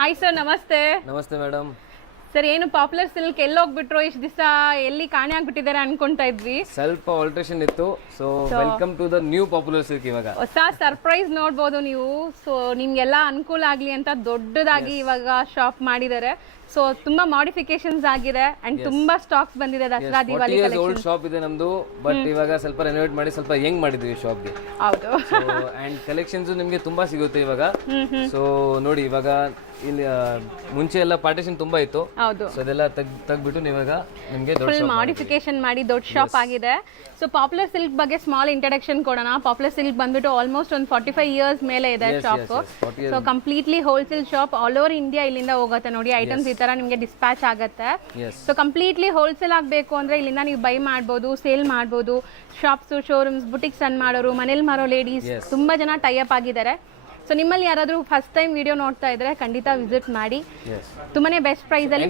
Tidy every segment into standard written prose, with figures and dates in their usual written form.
Hi sir, ನಮಸ್ತೆ. ನಮಸ್ತೆ madam. Sir, ಏನು ಪಾಪ್ಯುಲರ್ ಸಿಲ್ಕ್ ಎಲ್ಲಿ ಹೋಗ್ಬಿಟ್ರು, ಇಷ್ಟು ದಿವಸ ಎಲ್ಲಿ ಕಾಣೆ ಆಗ್ಬಿಟ್ಟಿದ್ದಾರೆ ಅನ್ಕೊಂತಾ ಇದ್ವಿ. ಸ್ವಲ್ಪ ಆಲ್ಟ್ರೇಷನ್ ಇತ್ತು. So welcome to the new popular silk. ಇವಾಗ ಹೊಸ ಸರ್ಪ್ರೈಸ್ ನೋಡ್ಬೋದು ನೀವು. ಸೊ ನಿಮ್ಗೆಲ್ಲ ಅನುಕೂಲ ಆಗ್ಲಿ ಅಂತ ದೊಡ್ಡದಾಗಿ ಇವಾಗ ಶಾಪ್ ಮಾಡಿದ್ದಾರೆ. ಸೊ ತುಂಬಾ ಮಾಡಿಫಿಕೇಶನ್ಸ್ ಆಗಿದೆ ಅಂಡ್ ತುಂಬಾ ಸ್ಟಾಕ್ಸ್ ಬಂದಿದೆ. ದಸರಾ ದಿವಾಲಿ ಓಲ್ಡ್ ಶಾಪ್ ಇದೆ ನಮ್ದು, ಬಟ್ ಇವಾಗ ಸ್ವಲ್ಪ ರೆನೋವೇಟ್ ಮಾಡಿ ಸ್ವಲ್ಪ ಯಂಗ್ ಮಾಡಿದ್ವಿ ಶಾಪ್ಗೆ. ಹೌದು. ಅಂಡ್ ಕಲೆಕ್ಷನ್ಸ್ ನಿಮ್ಗೆ ತುಂಬಾ ಸಿಗುತ್ತೆ ಇವಾಗ. ಸೊ ನೋಡಿ, ಇವಾಗ ಇಲ್ಲಿ ಮುಂಚೆ ಎಲ್ಲ ಪಾರ್ಟಿಷನ್ ತುಂಬಾ ಇತ್ತು. ಹೌದು. ಸೊ ಅದೆಲ್ಲ ತೆಗ್ಬಿಟ್ಟು ಇವಾಗ ನಿಮ್ಗೆ ಫುಲ್ ಮಾಡಿಫಿಕೇಶನ್ ಮಾಡಿ ದೊಡ್ಡ ಶಾಪ್ ಆಗಿದೆ. ಸೊ ಪಾಪ್ಯುಲರ್ ಸಿಲ್ಕ್ ಬಗ್ಗೆ ಸ್ಮಾಲ್ ಇಂಟ್ರಡಕ್ಷನ್ ಕೊಡೋಣ. ಪಾಪ್ಯುಲರ್ ಸಿಲ್ಕ್ ಬಂದ್ಬಿಟ್ಟು ಆಲ್ಮೋಸ್ಟ್ ಒಂದು 45 ಇಯರ್ಸ್ ಮೇಲೆ ಇದೆ shop. So completely wholesale shop, all over India ಇಲ್ಲಿಂದ ಹೋಗುತ್ತೆ ನೋಡಿ. ಐಟಮ್ಸ್ ಈ ತರ ನಿಮ್ಗೆ ಡಿಸ್ಪ್ಯಾಚ್ ಆಗುತ್ತೆ. ಸೊ ಕಂಪ್ಲೀಟ್ಲಿ ಹೋಲ್ಸೇಲ್ ಆಗಬೇಕು ಅಂದ್ರೆ ಇಲ್ಲಿಂದ ನೀವು ಬೈ ಮಾಡ್ಬೋದು, ಸೇಲ್ ಮಾಡ್ಬೋದು. ಶಾಪ್ಸ್, ಶೋರೂಮ್ಸ್, ಬುಟಿಕ್ಸ್ ರನ್ ಮಾಡೋರು, ಮನೇಲಿ ಮಾರೋ ಲೇಡೀಸ್ ತುಂಬಾ ಜನ ಟೈ ಅಪ್ ಆಗಿದ್ದಾರೆ. ಸೊ ನಿಮ್ಮಲ್ಲಿ ಯಾರಾದ್ರೂ ಫಸ್ಟ್ ಟೈಮ್ ವಿಡಿಯೋ ನೋಡ್ತಾ ಇದ್ರೆ ಖಂಡಿತ ವಿಸಿಟ್ ಮಾಡಿ. ತುಂಬಾನೇ ಬೆಸ್ಟ್ ಪ್ರೈಸ್ ಅಲ್ಲಿ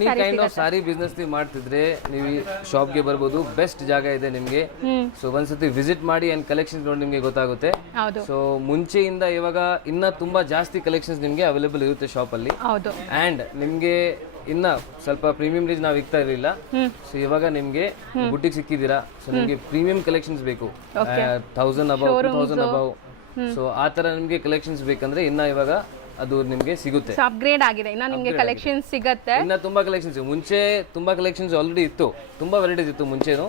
ಸಾರಿ ಬಿಸ್ನೆಸ್ ನೀವು ಮಾಡ್ತಿದ್ರೆ ನೀವು ಶಾಪ್ಗೆ ಬರ್ಬೋದು. ಬೆಸ್ಟ್ ಜಾಗ ಇದೆ ನಿಮ್ಗೆ. ಸೊ ಒಂದ್ಸತಿ ವಿಸಿಟ್ ಮಾಡಿ ಅಂಡ್ ಕಲೆಕ್ಷನ್ಸ್ ನೋಡಿ ನಿಮ್ಗೆ ಗೊತ್ತಾಗುತ್ತೆ. ಸೊ ಮುಂಚೆಯಿಂದ ಇವಾಗ ಇನ್ನ ತುಂಬಾ ಜಾಸ್ತಿ ಕಲೆಕ್ಷನ್ಸ್ ನಿಮ್ಗೆ ಅವೈಲೇಬಲ್ ಇರುತ್ತೆ ಶಾಪ್ ಅಲ್ಲಿ. ಅಂಡ್ ನಿಮ್ಗೆ ಇನ್ನ ಸ್ವಲ್ಪ ಪ್ರೀಮಿಯಂ ರೇಂಜ್ ನಾವು ಇಕ್ತಾ ಇರಲಿಲ್ಲ. ಸೊ ಇವಾಗ ನಿಮ್ಗೆ ಬುಟಿಕ್ ಸಿಕ್ಕಿದ್ದೀರಾ. ಸೊ ನಿಮ್ಗೆ ಪ್ರೀಮಿಯಂ ಕಲೆಕ್ಷನ್ಸ್ ಬೇಕು, 1000 ಅಬೌವ್, 2000 ಅಬೌವ್. ಸೊ ಆ ತರ ನಿಮ್ಗೆ ಕಲೆಕ್ಷನ್ಸ್ ಬೇಕಂದ್ರೆ ಇನ್ನ ಇವಾಗ ಅದು ನಿಮ್ಗೆ ಸಿಗುತ್ತೆ. ಅಪ್ಗ್ರೇಡ್ ಆಗಿದೆ, ಇನ್ನ ನಿಮ್ಗೆ ಕಲೆಕ್ಷನ್ಸ್ ಸಿಗುತ್ತೆ. ಇನ್ನ ತುಂಬಾ ಕಲೆಕ್ಷನ್ಸ್, ಮುಂಚೆ ತುಂಬಾ ಕಲೆಕ್ಷನ್ಸ್ ಆಲ್ರೆಡಿ ಇತ್ತು, ತುಂಬಾ ವೆರೈಟೀಸ್ ಇತ್ತು ಮುಂಚೆನು.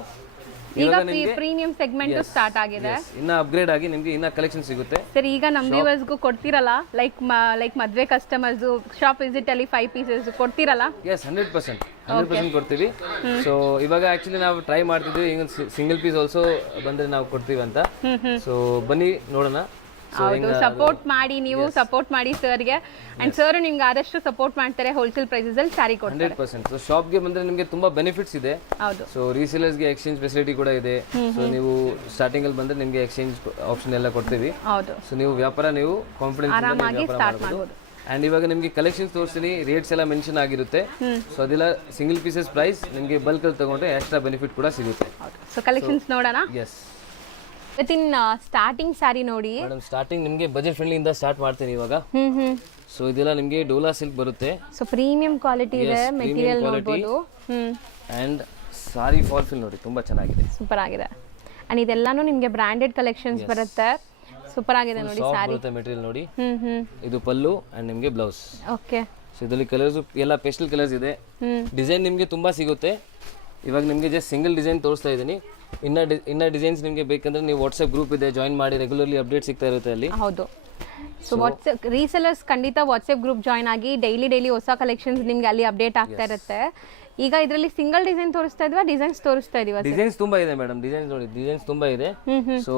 ಈಗ ಪ್ರೀಮಿಯಂ ಸೆಗ್ಮೆಂಟ್ ಸ್ಟಾರ್ಟ್ ಆಗಿದೆ. ಇನ್ನ ಅಪ್ಗ್ರೇಡ್ ಆಗಿ ನಿಮ್ಗೆ ಇನ್ನ ಕಲೆಕ್ಷನ್ ಸಿಗುತ್ತೆ. ಸರ್, ಈಗ ನಮ್ ವ್ಯೂವರ್ಸ್ ಗೂ ಕೊಡ್ತಿರಲ್ಲ, ಲೈಕ್ ಮದ್ವೆ ಕಸ್ಟಮರ್ಸ್ ಶಾಪ್ ವಿಸಿಟ್ ಅಲ್ಲಿ 5 ಪೀಸಸ್ ಕೊಡ್ತಿರಲ್ಲ? ಎಸ್, 100% ಕೊಡ್ತೀವಿ. ಸೊ ಇವಾಗ ಆಕ್ಚುಲಿ ನಾವು ಟ್ರೈ ಮಾಡ್ತಿದ್ವಿ, ಈಗ ಸಿಂಗಲ್ ಪೀಸ್ ಆಲ್ಸೋ ಬಂದ್ರೆ ನಾವು ಕೊಡ್ತೀವಿ ಅಂತ. ಸೊ ಬನ್ನಿ ನೋಡೋಣ. ಹೌದು, ಸಪೋರ್ಟ್ ಮಾಡಿ, ನೀವು ಸಪೋರ್ಟ್ ಮಾಡಿ ಸರ್ಗೆ. ಅಂಡ್ ಸರ್ ನಿಮ್ಗೆ ಆದಷ್ಟು ಸಪೋರ್ಟ್ ಮಾಡ್ತಾರೆ. ಹೋಲ್ಸೇಲ್ ಪ್ರೈಸಸ್ ಅಲ್ಲಿ ಸ್ಯಾರಿ ಕೊಡ್ತಾರೆ. 100%. ಸೊ ಶಾಪ್ಗೆ ಬಂದ್ರೆ ನಿಮ್ಗೆ ತುಂಬಾ ಬೆನಿಫಿಟ್ಸ್ ಇದೆ. ಹೌದು. ಸೊ ರೀಸೇಲರ್ಸ್ ಗೆ ಎಕ್ಸ್ಚೇಂಜ್ ಫೆಸಿಲಿಟಿ ಕೂಡ ಇದೆ. ಸೊ ನೀವು ಸ್ಟಾರ್ಟಿಂಗ್ ಅಲ್ಲಿ ಬಂದ್ರೆ ನಿಮ್ಗೆ ಎಕ್ಸ್ಚೇಂಜ್ ಆಪ್ಷನ್ ಎಲ್ಲ ಕೊಡ್ತೀವಿ. ಹೌದು. ಸೊ ನೀವು ವ್ಯಾಪಾರ ನೀವು ಕಾನ್ಫಿಡೆನ್ಸ್ ಆರಾಮಾಗಿ ಸ್ಟಾರ್ಟ್ ಮಾಡಬಹುದು. ಅಂಡ್ ಇವಾಗ ನಿಮ್ಗೆ ಕಲೆಕ್ಷನ್ಸ್ ತೋರಿಸ್ತೀನಿ, ರೇಟ್ಸ್ ಎಲ್ಲ ಮೆನ್ಷನ್ ಆಗಿರುತ್ತೆ. ಸೊ ಅದೆಲ್ಲ ಸಿಂಗಲ್ ಪೀಸಸ್ ಪ್ರೈಸ್, ನಿಮ್ಗೆ ಬಲ್ಕ್ ಅಲ್ಲಿ ತಗೊಂಡ್ರೆ ಎಕ್ಸ್ಟ್ರಾ ಬೆನಿಫಿಟ್ ಕೂಡ ಸಿಗುತ್ತೆ. ಸೊ ಕಲೆಕ್ಷನ್ಸ್ ನೋಡೋಣ. ಎಸ್, ಇವತ್ತಿನ ಸ್ಟಾರ್ಟಿಂಗ್ ಸ್ಯಾರಿ ನೋಡಿ ಮೇಡಮ್. ಸ್ಟಾರ್ಟಿಂಗ್ ನಿಮ್ಗೆ ಬಜೆಟ್ ಫ್ರೆಂಡ್ಲಿ ಇಂದ ಸ್ಟಾರ್ಟ್ ಮಾಡ್ತೀನಿ ಇವಾಗ. ಸೊ ಇದೆಲ್ಲ ನಿಮ್ಗೆ ಡೋಲಾ ಸಿಲ್ಕ್ ಬರುತ್ತೆ. ಸೊ ಪ್ರೀಮಿಯಂ ಕ್ವಾಲಿಟಿ ಇದೆ, ಮೆಟೀರಿಯಲ್ ನೋಡಬಹುದು. ಅಂಡ್ ಸಾರಿ ಫಾಲ್ ಫಿಲ್ ನೋಡಿ, ತುಂಬಾ ಚೆನ್ನಾಗಿದೆ, ಸೂಪರ್ ಆಗಿದೆ. ಅಂಡ್ ಇದೆಲ್ಲಾನು ನಿಮ್ಗೆ ಬ್ರಾಂಡೆಡ್ ಕಲೆಕ್ಷನ್ಸ್ ಬರುತ್ತೆ. ಸೂಪರ್ ಆಗಿದೆ ನೋಡಿ ಸಾರಿ. ಮೆಟೀರಿಯಲ್ ನೋಡಿ. ಇದು ಪಲ್ಲು ಅಂಡ್ ನಿಮ್ಗೆ ಬ್ಲೌಸ್. ಓಕೆ. ಸೊ ಇದರಲ್ಲಿ ಕಲರ್ಸ್ ಎಲ್ಲ ಪೇಸ್ಟಲ್ ಕಲರ್ಸ್ ಇದೆ. ಡಿಸೈನ್ ನಿಮ್ಗೆ ತುಂಬಾ ಸಿಗುತ್ತೆ. ಇವಾಗ ನಿಮ್ಗೆ ಜಸ್ಟ್ ಸಿಂಗಲ್ ಡಿಸೈನ್ ತೋರಿಸ್ತಾ ಇದ್ದೀನಿ. ಇನ್ನ ಡಿಸೈನ್ಸ್ ನಿಮ್ಗೆ ಬೇಕಂದ್ರೆ ನೀವು ವಾಟ್ಸ್ಆಪ್ ಗ್ರೂಪ್ ಇದೆ, ಜಾಯಿನ್ ಮಾಡಿ. ರೆಗ್ಯುಲರ್ಲಿ ಅಪ್ಡೇಟ್ ಸಿಗ್ತಾ ಇರುತ್ತೆ ಅಲ್ಲಿ. ಹೌದು. ಸೊ ವಾಟ್ಸ್ಆಪ್ ರೀಸೆಲರ್ಸ್ ಖಂಡಿತ ವಾಟ್ಸ್ಆಪ್ ಗ್ರೂಪ್ ಜಾಯಿನ್ ಆಗಿ ಡೈಲಿ ಹೊಸ ಕಲೆಕ್ಷನ್ಸ್ ನಿಮ್ಗೆ ಅಲ್ಲಿ ಅಪ್ಡೇಟ್ ಆಗ್ತಾ ಇರುತ್ತೆ. ಈಗ ಇದರಲ್ಲಿ ಸಿಂಗಲ್ ಡಿಸೈನ್ ತೋರಿಸ್ತಾ ಇದ್ವಾ, ಡಿಸೈನ್ಸ್ ತೋರಿಸ್ತಾ ಇದೀವಾ? ಡಿಸೈನ್ಸ್ ತುಂಬಾ ಇದೆ ಮೇಡಮ್. ಡಿಸೈನ್ಸ್ ನೋಡಿ, ಡಿಸೈನ್ಸ್ ತುಂಬಾ ಇದೆ. ಸೊ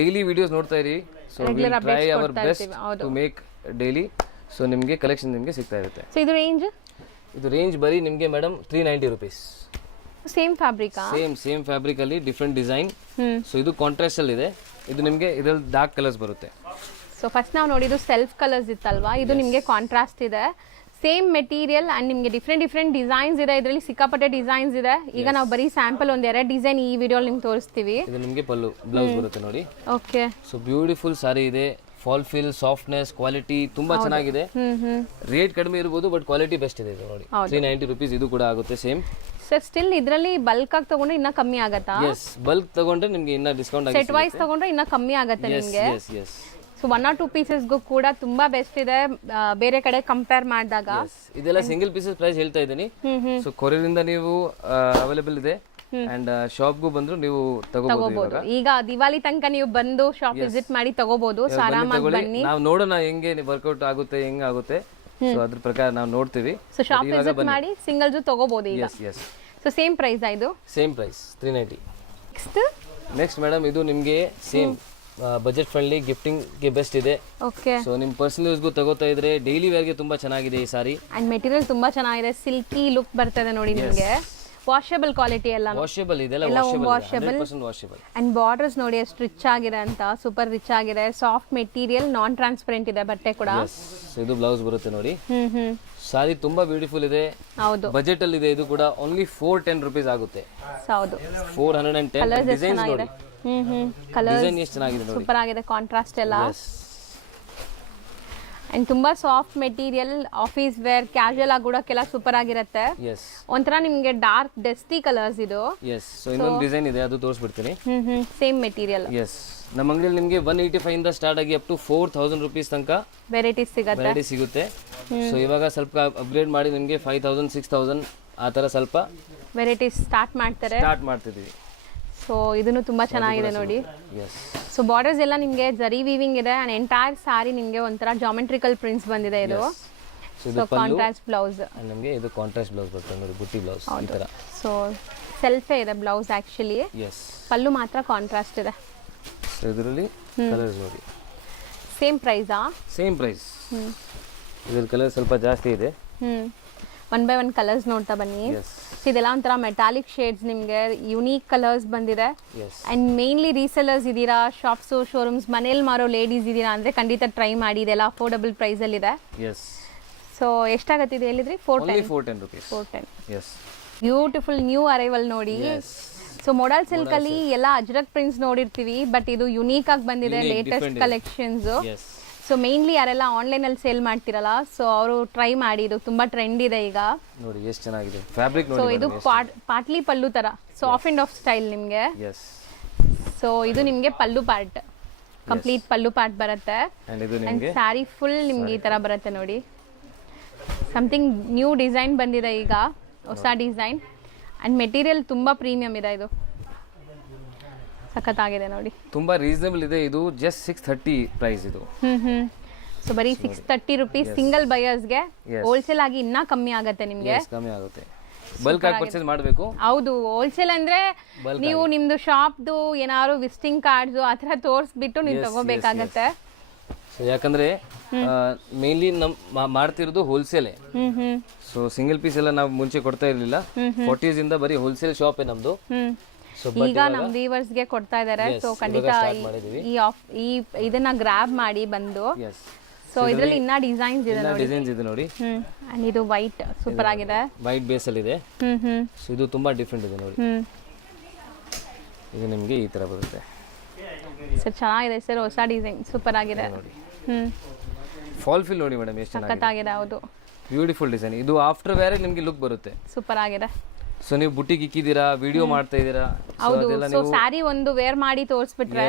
ಡೈಲಿ ವಿಡಿಯೋಸ್ ನೋಡ್ತಾ ಇರಿ. So will try our best to make daily. So ನಿಮಗೆ ಕಲೆಕ್ಷನ್ ನಿಮಗೆ ಸಿಗ್ತಾ ಇರುತ್ತೆ. ಸೊ ಇದು ರೇಂಜ್ ಬರೀ ನಿಮಗೆ madam 390 rupees. Same fabric, same fabric ಅಲ್ಲಿ ಡಿಫ್ರೆಂಟ್ ಡಿಸೈನ್. ಸೊ ಇದು ಕಾಂಟ್ರಾಸ್ಟ್ ಅಲ್ಲಿ ಇದೆ. ಇದು ನಿಮಗೆ ಇದರಲ್ಲಿ ಡಾರ್ಕ್ ಕಲರ್ಸ್ ಬರುತ್ತೆ. ಸೊ ಫಸ್ಟ್ ನಾವು ನೋಡಿದ್ದು ಸೆಲ್ಫ್ ಕಲರ್ಸ್ ಇತ್ತಲ್ವಾ, ಇದು ನಿಮಗೆ ಕಾಂಟ್ರಾಸ್ಟ್ ಇದೆ. ಸೇಮ್ ಮೆಟೀರಿಯಲ್ ಅಂಡ್ ನಿಮಗೆ ಡಿಫ್ರೆಂಟ್ ಡಿಸೈನ್ಸ್ ಇದೆ. ಇದರಲ್ಲಿ ಸಿಕ್ಕಾಪಟ್ಟೆ ಡಿಸೈನ್ಸ್ ಇದೆ. ಈಗ ನಾವು ಬರೀ ಸ್ಯಾಂಪಲ್ ಒಂದ್ 2 ಡಿಸೈನ್ ಈ ವಿಡಿಯೋ ನಿಮ್ಗೆ ತೋರಿಸ್ತೀವಿ. ಇದು ನಿಮಗೆ ಪಲ್ಲು, ಬ್ಲೌಸ್ ಬರುತ್ತೆ ನೋಡಿ. ಓಕೆ. ಸೊ ಬ್ಯೂಟಿಫುಲ್ ಸಾರಿ ಇದೆ. ಫಾಲ್ ಫಿಲ್, ಸಾಫ್ಟ್ನೆಸ್, ಕ್ವಾಲಿಟಿ ತುಂಬಾ ಚೆನ್ನಾಗಿದೆ. ರೇಟ್ ಕಡಿಮೆ ಇರಬಹುದು, ಬಟ್ ಕ್ವಾಲಿಟಿ ಬೆಸ್ಟ್ ಇದೆ. ಇದು ನೋಡಿ 390 ರೂಪೀಸ್. ಇದು ಕೂಡ ಆಗುತ್ತೆ ಸೇಮ್. ಸರ್ ಸ್ಟಿಲ್ ಇದರಲ್ಲಿ ಬಲ್ಕ್ ಆಗಿ ತಗೊಂಡ್ರೆ ಇನ್ನ ಕಮ್ಮಿ ಆಗತ್ತಾ? ಎಸ್, ಬಲ್ಕ್ ತಗೊಂಡ್ರೆ ನಿಮಗೆ ಇನ್ನ ಡಿಸ್ಕೌಂಟ್ ಆಗುತ್ತೆ. ಸೆಟ್ ವೈಸ್ ತಗೊಂಡ್ರೆ ಇನ್ನ ಕಮ್ಮಿ ಆಗುತ್ತೆ ನಿಮಗೆ. Yes yes. ಸೊ 1 or 2 ಪೀಸಸ್ಗೂ ಕೂಡ ತುಂಬಾ ಬೆಸ್ಟ್ ಇದೆ ಬೇರೆ ಕಡೆ ಕಂಪೇರ್ ಮಾಡಿದಾಗ. ಇದೆಲ್ಲ ಸಿಂಗಲ್ ಪೀಸಸ್ ಪ್ರೈಸ್ ಹೇಳ್ತಾ ಇದ್ದೀನಿ. ಸೊ ಕೊರಿಯರ್ ಇಂದ ನೀವು ಅವೈಲೇಬಲ್ ಇದೆ. ಅಂಡ್ ಶಾಪ್ಗೂ ಬಂದ್ರು ನೀವು ತಗೋಬಹುದು. ಈಗ ದಿವಾಲಿ ತನಕ ನೀವು ಬಂದು ಶಾಪ್ ವಿಸಿಟ್ ಮಾಡಿ ತಗೋಬಹುದು. ಆರಾಮಾಗಿ ಬನ್ನಿ, ನಾವು ನೋಡೋಣ ಹೆಂಗೆ ವರ್ಕೌಟ್ ಆಗುತ್ತೆ, ಹೆಂಗ್ ಆಗುತ್ತೆ. ಸೊ ಅದ್ರ ಪ್ರಕಾರ ನಾವು ನೋಡ್ತೀವಿ. ಸೊ ಶಾಪ್ ವಿಸಿಟ್ ಮಾಡಿ ಸಿಂಗಲ್ಸ್ ತಗೋಬಹುದು ಈಗ. ಎಸ್. ಸೊ ಸೇಮ್ ಪ್ರೈಸ್ ಇದು? Same price 390. ನೆಕ್ಸ್ಟ್ ಮೇಡಮ್, ಇದು ನಿಮಗೆ ಸೇಮ್ ಬಜೆಟ್ ಫ್ರೆಂಡ್ಲಿ, ಗಿಫ್ಟಿಂಗ್ ಗೆ ಬೆಸ್ಟ್ ಇದೆ. ಓಕೆ. ಸೊ ನಿಮ್ ಪರ್ಸನಲ್ ಯೂಸ್ಗೂ ತಗೋತಾ ಇದ್ರೆ ಡೈಲಿ ವೇರ್ ಗೆ ತುಂಬಾ ಚೆನ್ನಾಗಿದೆ ಈ ಸಾರಿ. ಅಂಡ್ ಮೆಟೀರಿಯಲ್ ತುಂಬಾ ಚೆನ್ನಾಗಿದೆ, ಸಿಲ್ಕಿ ಲುಕ್ ಬರ್ತದೆ ನೋಡಿ ನಿಮಗೆ. ವಾಷಬಲ್ ಕ್ವಾಲಿಟಿ ಎಲ್ಲ ವಾಷಬಲ್ ಇದೆಲ್ಲ, ವಾಷಬಲ್ 100% ವಾಷಬಲ್. ಅಂಡ್ ಬಾರ್ಡರ್ಸ್ ನೋಡಿ ಎಷ್ಟು ರಿಚ್ ಆಗಿದೆ ಅಂತ, ಸೂಪರ್ ರಿಚ್ ಆಗಿದೆ. ಸಾಫ್ಟ್ ಮೆಟೀರಿಯಲ್, ನಾನ್ ಟ್ರಾನ್ಸ್ಪರೆಂಟ್ ಇದೆ ಬಟ್ಟೆ ಕೂಡ. ಇದು ಬ್ಲೌಸ್ ಬರುತ್ತೆ ನೋಡಿ. ಸಾರಿ ತುಂಬಾ ಬ್ಯೂಟಿಫುಲ್ ಇದೆ. ಹೌದು, ಬಜೆಟ್ ಅಲ್ಲಿ ಇದೆ. ಇದು ಕೂಡ ಓನ್ಲಿ 410 ರೂಪೀಸ್ ಆಗುತ್ತೆ. ಹೌದು, 410. ಡಿಸೈನ್ಸ್ ನೋಡಿ, ಕಲರ್ ಡಿಸೈನ್ ಎಷ್ಟು ಚೆನ್ನಾಗಿದೆ ನೋಡಿ, ಸೂಪರ್ ಆಗಿದೆ. ಕಾಂಟ್ರಾಸ್ಟ್ ಎಲ್ಲ ಅಂಡ್ ತುಂಬಾ soft material, office wear, casual ಆಗಿ ಉಡೋಕ್ಕೆಲ್ಲ ಸೂಪರ್ ಆಗಿರುತ್ತೆ. ಎಸ್ ಒಂಥರ ನಿಮಗೆ ಡಾರ್ಕ್ ಡಸ್ಟಿ ಕಲರ್ಸ್ ಇದು. ಎಸ್. ಸೊ ಇನ್ನೊಂದು ಡಿಸೈನ್ ಇದೆ, ಅದು ತೋರಿಸ್ಬಿಡ್ತೀನಿ. Same material. ಎಸ್. ನಮ್ಮ ಅಂಗಡಿಯಲ್ಲಿ ನಿಮಗೆ 185 ಇಂದ ಸ್ಟಾರ್ಟ್ ಆಗಿ ಅಪ್ ಟು 4000 rupees ತನಕ ವೆರೈಟೀಸ್ ಸಿಗುತ್ತೆ. ಸೊ ಇವಾಗ ಸ್ವಲ್ಪ ಅಪ್ಗ್ರೇಡ್ ಮಾಡಿ ನಿಮಗೆ 5000 6000 ಆ ಥರ ಸ್ವಲ್ಪ ವೆರೈಟೀಸ್ ಸ್ಟಾರ್ಟ್ ಮಾಡ್ತಿದ್ದೀವಿ. ಸೊ ಇದನ್ನು ತುಂಬಾ ಚೆನ್ನಾಗಿದೆ ನೋಡಿ. ಎಸ್. ಸೊ ಬಾರ್ಡರ್ಸ್ ಎಲ್ಲ ನಿಮಗೆ ಜರಿ ವೀವಿಂಗ್ ಇದೆ ಅಂಡ್ ಎಂಟೈರ್ ಸಾರಿ ನಿಮಗೆ ಒಂಥರ ಜಾಮೆಟ್ರಿಕಲ್ ಪ್ರಿಂಟ್ಸ್ ಬಂದಿದೆ ಇದು. ಸೊ ಕಾಂಟ್ರಾಸ್ಟ್ ಬ್ಲೌಸ್ ನಮಗೆ ಇದು ಕಾಂಟ್ರಾಸ್ಟ್ ಬ್ಲೌಸ್ ಬರುತ್ತೆ ನೋಡಿ, ಬುಟ್ಟಿ ಬ್ಲೌಸ್ ಈ ಥರ. ಸೊ ಸೆಲ್ಫೇ ಇದೆ ಬ್ಲೌಸ್ ಆ್ಯಕ್ಚುಲಿ. ಎಸ್. ಪಲ್ಲು ಮಾತ್ರ ಕಾಂಟ್ರಾಸ್ಟ್ ಇದೆ. ಸೊ ಇದರಲ್ಲಿ ಕಲರ್ಸ್ ನೋಡಿ. ಸೇಮ್ ಪ್ರೈಸಾ? Same price. ಇದ್ರ ಕಲರ್ ಸ್ವಲ್ಪ ಜಾಸ್ತಿ ಇದೆ. 1 by 1 ಕಲರ್ಸ್ ನೋಡ್ತಾ ಬನ್ನಿ. ಎಸ್. ಇದೆಲ್ಲ ಒಂಥರ ಮೆಟಾಲಿಕ್ ಶೇಡ್ಸ್, ನಿಮಗೆ ಯುನೀಕ್ ಕಲರ್ಸ್ ಬಂದಿದೆ. ಎಸ್. ಅಂಡ್ ಮೇನ್ಲಿ ರೀಸೆಲರ್ಸ್ ಇದ್ದೀರಾ, ಶಾಪ್ಸು ಶೋರೂಮ್ಸ್ ಮನೇಲಿ ಮಾರೋ ಲೇಡೀಸ್ ಇದ್ದೀರಾ ಅಂದರೆ ಖಂಡಿತ ಟ್ರೈ ಮಾಡಿ. ಇದೆಲ್ಲ ಅಫೋರ್ಡಬಲ್ ಪ್ರೈಸಲ್ಲಿದೆ. ಎಸ್. ಸೊ ಎಷ್ಟಾಗತ್ತೆ ಇದು ಹೇಳಿದ್ರಿ? 410 rupees. 410. Yes. Beautiful new arrival ನೋಡಿ. ಸೊ ಮೊಡಲ್ ಸಿಲ್ಕ್ ಅಲ್ಲಿ ಎಲ್ಲ ಅಜ್ರಕ್ ಪ್ರಿಂಟ್ಸ್ ನೋಡಿರ್ತೀವಿ, ಬಟ್ ಇದು ಯುನೀಕ್ ಆಗಿ ಬಂದಿದೆ, ಲೇಟೆಸ್ಟ್ ಕಲೆಕ್ಷನ್ಸ್. ಸೊ ಮೇನ್ಲಿ ಯಾರೆಲ್ಲ ಆನ್ಲೈನ್ ಅಲ್ಲಿ ಸೇಲ್ ಮಾಡ್ತಿರಲ್ಲ, ಸೊ ಅವರು ಟ್ರೈ ಮಾಡಿ, ಇದು ತುಂಬಾ ಟ್ರೆಂಡ್ ಇದೆ ಈಗ ನೋಡಿ. ಎಷ್ಟು ಚೆನ್ನಾಗಿದೆ ಫ್ಯಾಬ್ರಿಕ್ ನೋಡಿ. ಸೊ ಇದು ಪಾಟ್ಲಿ ಪಲ್ಲು ತರ, so of and of style ನಿಮಗೆ. ಎಸ್. ಸೊ ಇದು ನಿಮಗೆ ಪಲ್ಲು ಪಾರ್ಟ್, ಕಂಪ್ಲೀಟ್ ಪಲ್ಲು ಪಾರ್ಟ್ ಬರುತ್ತೆ. ಅಂಡ್ ಸ್ಯಾರಿ ಫುಲ್ ನಿಮ್ಗೆ ಈ ತರ ಬರುತ್ತೆ ನೋಡಿ. ಸಮಥಿಂಗ್ ನ್ಯೂ ಡಿಸೈನ್ ಬಂದಿದೆ ಈಗ, ಹೊಸ ಡಿಸೈನ್. ಅಂಡ್ ಮೆಟೀರಿಯಲ್ ತುಂಬಾ ಪ್ರೀಮಿಯಂ ಇದೆ, ಇದು ಸಖತ್ತಾಗಿದೆ ನೋಡಿ. ತುಂಬಾ ರೀಸನಬಲ್ ಇದೆ. ಇದು ಜಸ್ಟ್ 630 ಪ್ರೈಸ್ ಇದು. ಸೊ ಬರೀ 630 rupees ಸಿಂಗಲ್ ಬಯರ್ಸ್ಗೆ. ಹೋಲ್ಸೇಲ್ ಆಗಿ ಇನ್ನೂ ಕಮ್ಮಿ ಆಗುತ್ತೆ ನಿಮಗೆ. ಕಮ್ಮಿ ಆಗುತ್ತೆ, ಬಲ್ಕ್ ಆಗಿ ಪರ್ಚೇಸ್ ಮಾಡಬೇಕು. ಹೌದು, ಹೋಲ್ಸೇಲ್ ಅಂದ್ರೆ ನೀವು ನಿಮ್ದು ಶಾಪ್ದು ಏನಾದ್ರು ವಿಸಿಟಿಂಗ್ ಕಾರ್ಡ್ಸ್ ಆ ಥರ ತೋರಿಸ್ಬಿಟ್ಟು ನೀವು ತಗೋಬೇಕಾಗತ್ತೆ. ಸೊ ಯಾಕಂದ್ರೆ ಮೇನ್ಲಿ ನಮ್ಮ ಮಾಡ್ತಿರೋದು ಹೋಲ್ಸೇಲೆ. ಸೊ ಸಿಂಗಲ್ ಪೀಸ್ ಎಲ್ಲ ನಾವು ಮುಂಚೆ ಕೊಡ್ತಾ ಇರಲಿಲ್ಲ. 40s ಇಂದ ಬರೀ ಹೋಲ್ಸೇಲ್ ಶಾಪೇ ನಮ್ದು. ಈಗ ನಮ್ಮ ವ್ಯೂವರ್ಸ್ ಗೆ ಕೊಡ್ತಾ ಇದ್ದಾರೆ. ಸೊ ಖಂಡಿತ ಈ ಇದನ್ನ ಗ್ರಾಬ್ ಮಾಡಿ ಬಂದು. ಸೊ ಇದರಲ್ಲಿ ಇನ್ನ ಡಿಸೈನ್ಸ್ ಇದೆ ನೋಡಿ. ಅಂಡ್ ಇದು ವೈಟ್ ಸೂಪರ್ ಆಗಿದೆ, ವೈಟ್ ಬೇಸ್ ಅಲ್ಲಿ ಇದೆ. ಸೊ ಇದು ತುಂಬಾ ಡಿಫರೆಂಟ್ ಇದೆ ನೋಡಿ. ಇದು ನಿಮಗೆ ಈ ತರ ಬರುತ್ತೆ. ಸರ್ ಚೆನ್ನಾಗಿದೆ ಸರ್, ಹೊಸ ಡಿಸೈನ್ ಸೂಪರ್ ಆಗಿದೆ ನೋಡಿ. ಫಾಲ್ ಫಿಲ್ ನೋಡಿ ಮೇಡಮ್, ಎಷ್ಟು ಚೆನ್ನಾಗಿದೆ. ಹೌದು, ಬ್ಯೂಟಿಫುಲ್ ಡಿಸೈನ್. ಇದು ಆಫ್ಟರ್ ವೇರ್ ನಿಮಗೆ ಲುಕ್ ಬರುತ್ತೆ, ಸೂಪರ್ ಆಗಿದೆ. ಸೊ ನೀವು ಬುಟ್ಟಿಗೆ ಇಕ್ಕಿದ್ದೀರಾ, ವಿಡಿಯೋ ಮಾಡ್ತಾ ಇದ್ದೀರಾ. ಹೌದು, ಸೊ ಸ್ಯಾರಿ ಒಂದು ವೇರ್ ಮಾಡಿ ತೋರಿಸ್ಬಿಟ್ರೆ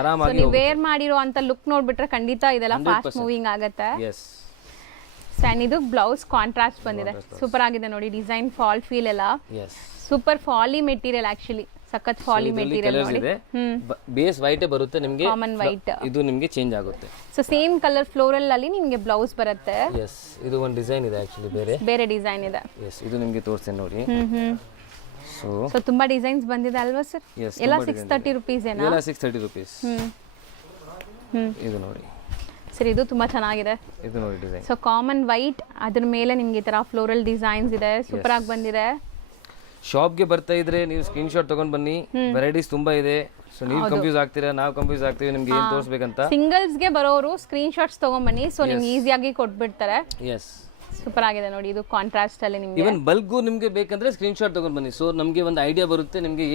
ಆರಾಮಾಗಿ ನೀವು ವೇರ್ ಮಾಡಿರೋ ಅಂತ ಲುಕ್ ನೋಡ್ಬಿಟ್ರೆ ಖಂಡಿತ ಇದೆಲ್ಲ ಫಾಸ್ಟ್ ಮೂವಿಂಗ್ ಆಗುತ್ತೆ. ಅಂಡ್ ಇದು ಬ್ಲೌಸ್ ಕಾಂಟ್ರಾಸ್ಟ್ ಬಂದಿದೆ, ಸೂಪರ್ ಆಗಿದೆ ನೋಡಿ. ಡಿಸೈನ್ ಫಾಲ್ ಫೀಲ್ ಎಲ್ಲ ಸೂಪರ್. ಫಾಲಿ ಮೆಟೀರಿಯಲ್ ಆಕ್ಚುಲಿ, ಸಖತ್ ಫಾಲಿ ಮೆಟೀರಿಯಲ್ ನೋಡಿ. ಬೇಸ್ ವೈಟ್ ಬರುತ್ತೆ ನಿಮಗೆ, ಕಾಮನ್ ವೈಟ್. ಇದು ನಿಮಗೆ ಚೇಂಜ್ ಆಗುತ್ತೆ. ಸೊ ಸೇಮ್ ಕಲರ್ ಫ್ಲೋರಲ್ ಅಲ್ಲಿ ನಿಮಗೆ ಬ್ಲೌಸ್ ಬರುತ್ತೆ. ಎಸ್. ಇದು ಒಂದು ಡಿಸೈನ್ ಇದೆ ಆಕ್ಚುಲಿ, ಬೇರೆ ಡಿಸೈನ್ ಇದೆ. ಎಸ್. ಇದು ನಿಮಗೆ ತೋರಿಸ್ತೀನಿ ನೋಡಿ. ಸೊ ತುಂಬಾ ಡಿಸೈನ್ಸ್ ಬಂದಿದೆ ಅಲ್ವಾ ಸರ್? ಎಲ್ಲ 630 rupees ಏನಾ? ಎಲ್ಲ 630 rupees. ಇದು ನೋಡಿ ಸರ್, ಇದು ತುಂಬಾ ಚೆನ್ನಾಗಿದೆ. ಇದು ನೋಡಿ ಡಿಸೈನ್. ಸೊ ಕಾಮನ್ ವೈಟ್, ಅದ್ರ ಮೇಲೆ ನಿಮ್ಗೆ ಈ ತರ ಫ್ಲೋರಲ್ ಡಿಸೈನ್ಸ್ ಇದೆ, ಸೂಪರ್ ಆಗಿ ಬಂದಿದೆ. ಶಾಪ್ಗೆ ಬರ್ತಾ ಇದ್ರೆ ನೀವು ಸ್ಕ್ರೀನ್ ಶಾಟ್ ತಗೊಂಡ್ ಬನ್ನಿ, ವೆರೈಟೀಸ್ ತುಂಬಾ ಇದೆ. ಸೊ ನೀವು ಕನ್ಫ್ಯೂಸ್ ಆಗ್ತೀರಾ, ನಾವು ಕನ್ಫ್ಯೂಸ್ ಆಗ್ತೀವಿ ನಿಮ್ಗೆ ಏನ್ ತೋರಿಸ್ಬೇಕಂತ. ಸಿಂಗಲ್ಸ್ ಗೆ ಬರೋರು ಸ್ಕ್ರೀನ್ ಶಾಟ್ಸ್ ತಗೊಂಡ್ ಬನ್ನಿ, ಸೊ ನಿಮ್ಗೆ ಈಸಿಯಾಗಿ ಕೊಟ್ಬಿಡ್ತಾರೆ. ಎಸ್. ಸೂಪರ್ ಆಗಿದೆ ನೋಡಿ. ಇದು ಕಾಂಟ್ರಾಸ್ಟ್ ಅಲ್ಲಿ ನಿಮ್ಗೆ ಇವನ್ ಬಲ್ಗೂ ನಿಮ್ಗೆ ಬೇಕಂದ್ರೆ ಸ್ಕ್ರೀನ್ ಶಾಟ್ ತಗೊಂಡ್ ಬನ್ನಿ. ಸೊ ನಮ್ಗೆ ಒಂದು ಐಡಿಯಾ ಬರುತ್ತೆ ನಿಮ್ಗೆ